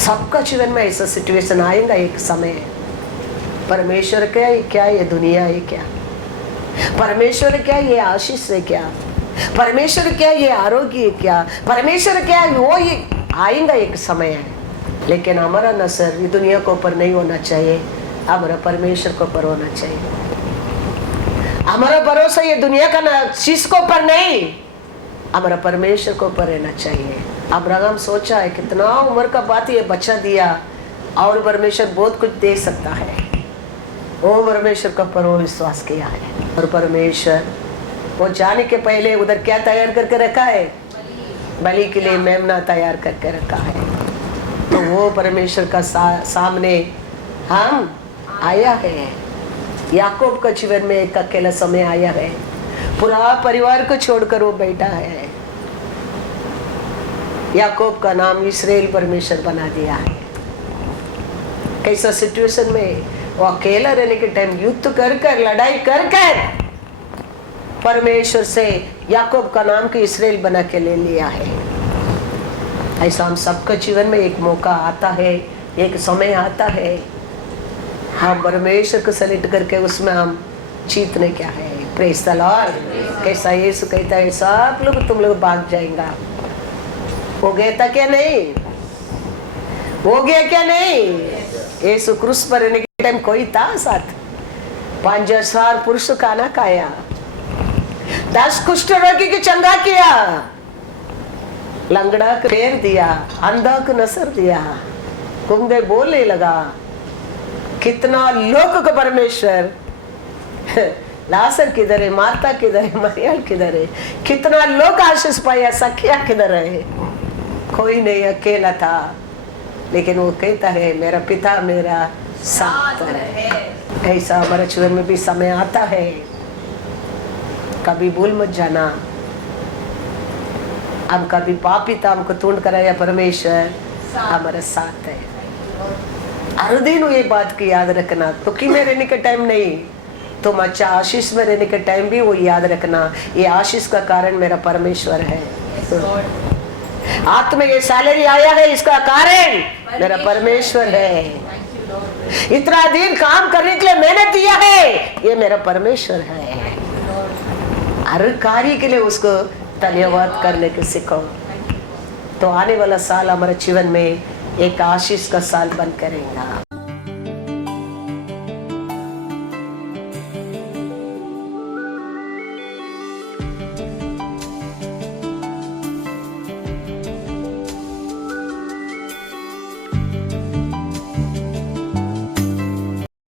सबका जीवन में ऐसा सिचुएशन आएगा एक समय। परमेश्वर क्या ये, क्या ये दुनिया है क्या? परमेश्वर क्या ये आशीष है क्या? परमेश्वर क्या ये आरोग्य है क्या? परमेश्वर क्या वो ये आएगा एक समय है, लेकिन हमारा नजर ये दुनिया के ऊपर नहीं होना चाहिए, हमारा परमेश्वर के ऊपर होना चाहिए। हमारा भरोसा ये दुनिया का चीज के ऊपर नहीं, हमारा परमेश्वर को ऊपर रहना चाहिए। अब्राहम सोचा है कितना उम्र का बात ये बच्चा दिया, और परमेश्वर बहुत कुछ दे सकता है। वो परमेश्वर के ऊपर वो विश्वास किया है, और परमेश्वर वो जाने के पहले उधर क्या तैयार करके रखा है? बलि के लिए मेमना तैयार करके रखा है। तो वो परमेश्वर का सामने हम आया है। याकूब का जीवन में एक अकेला समय आया है, पूरा परिवार को छोड़कर वो बैठा है। याकूब का नाम इस्राएल परमेश्वर बना दिया है। कैसा सिचुएशन में वो अकेला रहने के टाइम युद्ध कर कर, लड़ाई कर कर परमेश्वर से याकूब का नाम को इस्राएल बना के ले लिया है। ऐसा हम सबका जीवन में एक मौका आता है, एक समय आता है, हम परमेश्वर को सेलेक्ट करके उसमें हम जीतने क्या है। Praise the Lord. कैसा यीशु कहता है सब लोग तुम लोग भाग जाएगा। हो गया था क्या नहीं? हो गया क्या नहीं? यीशु क्रूस पर रहने के टाइम कोई था साथ? 5,000 पुरुष खाना खाया, 10 कुष्ठ रोगी की चंगा किया, लंगड़ा को फेर दिया, अंधा को नसर दिया, गूंगे बोलने लगा। कितना लोग को परमेश्वर, लाजर किधर है, मार्ता किधर है, मरियम किधर है, कितना लोग आशीष पाया, सखिया किधर है? कोई नहीं, अकेला था। लेकिन वो कहता है मेरा पिता मेरा साथ है। ऐसा हमारे जीवन में भी समय आता है, कभी भूल मत जाना। हम कभी पापी था, हमको तोड़ कराया, परमेश्वर हमारे साथ है। हर दिन ये बात की याद रखना। तो कि में रहने के टाइम नहीं, तुम अच्छा आशीष में रहने के टाइम भी वो याद रखना, ये आशीष का कारण मेरा परमेश्वर है। हाथ में ये सैलरी आया है, इसका कारण मेरा परमेश्वर है। इतना दिन काम करने के लिए मेहनत दिया है, ये मेरा परमेश्वर है। हर कार्य के लिए उसको धन्यवाद करने के सीखो, तो आने वाला साल हमारे जीवन में एक आशीष का साल बन करेगा।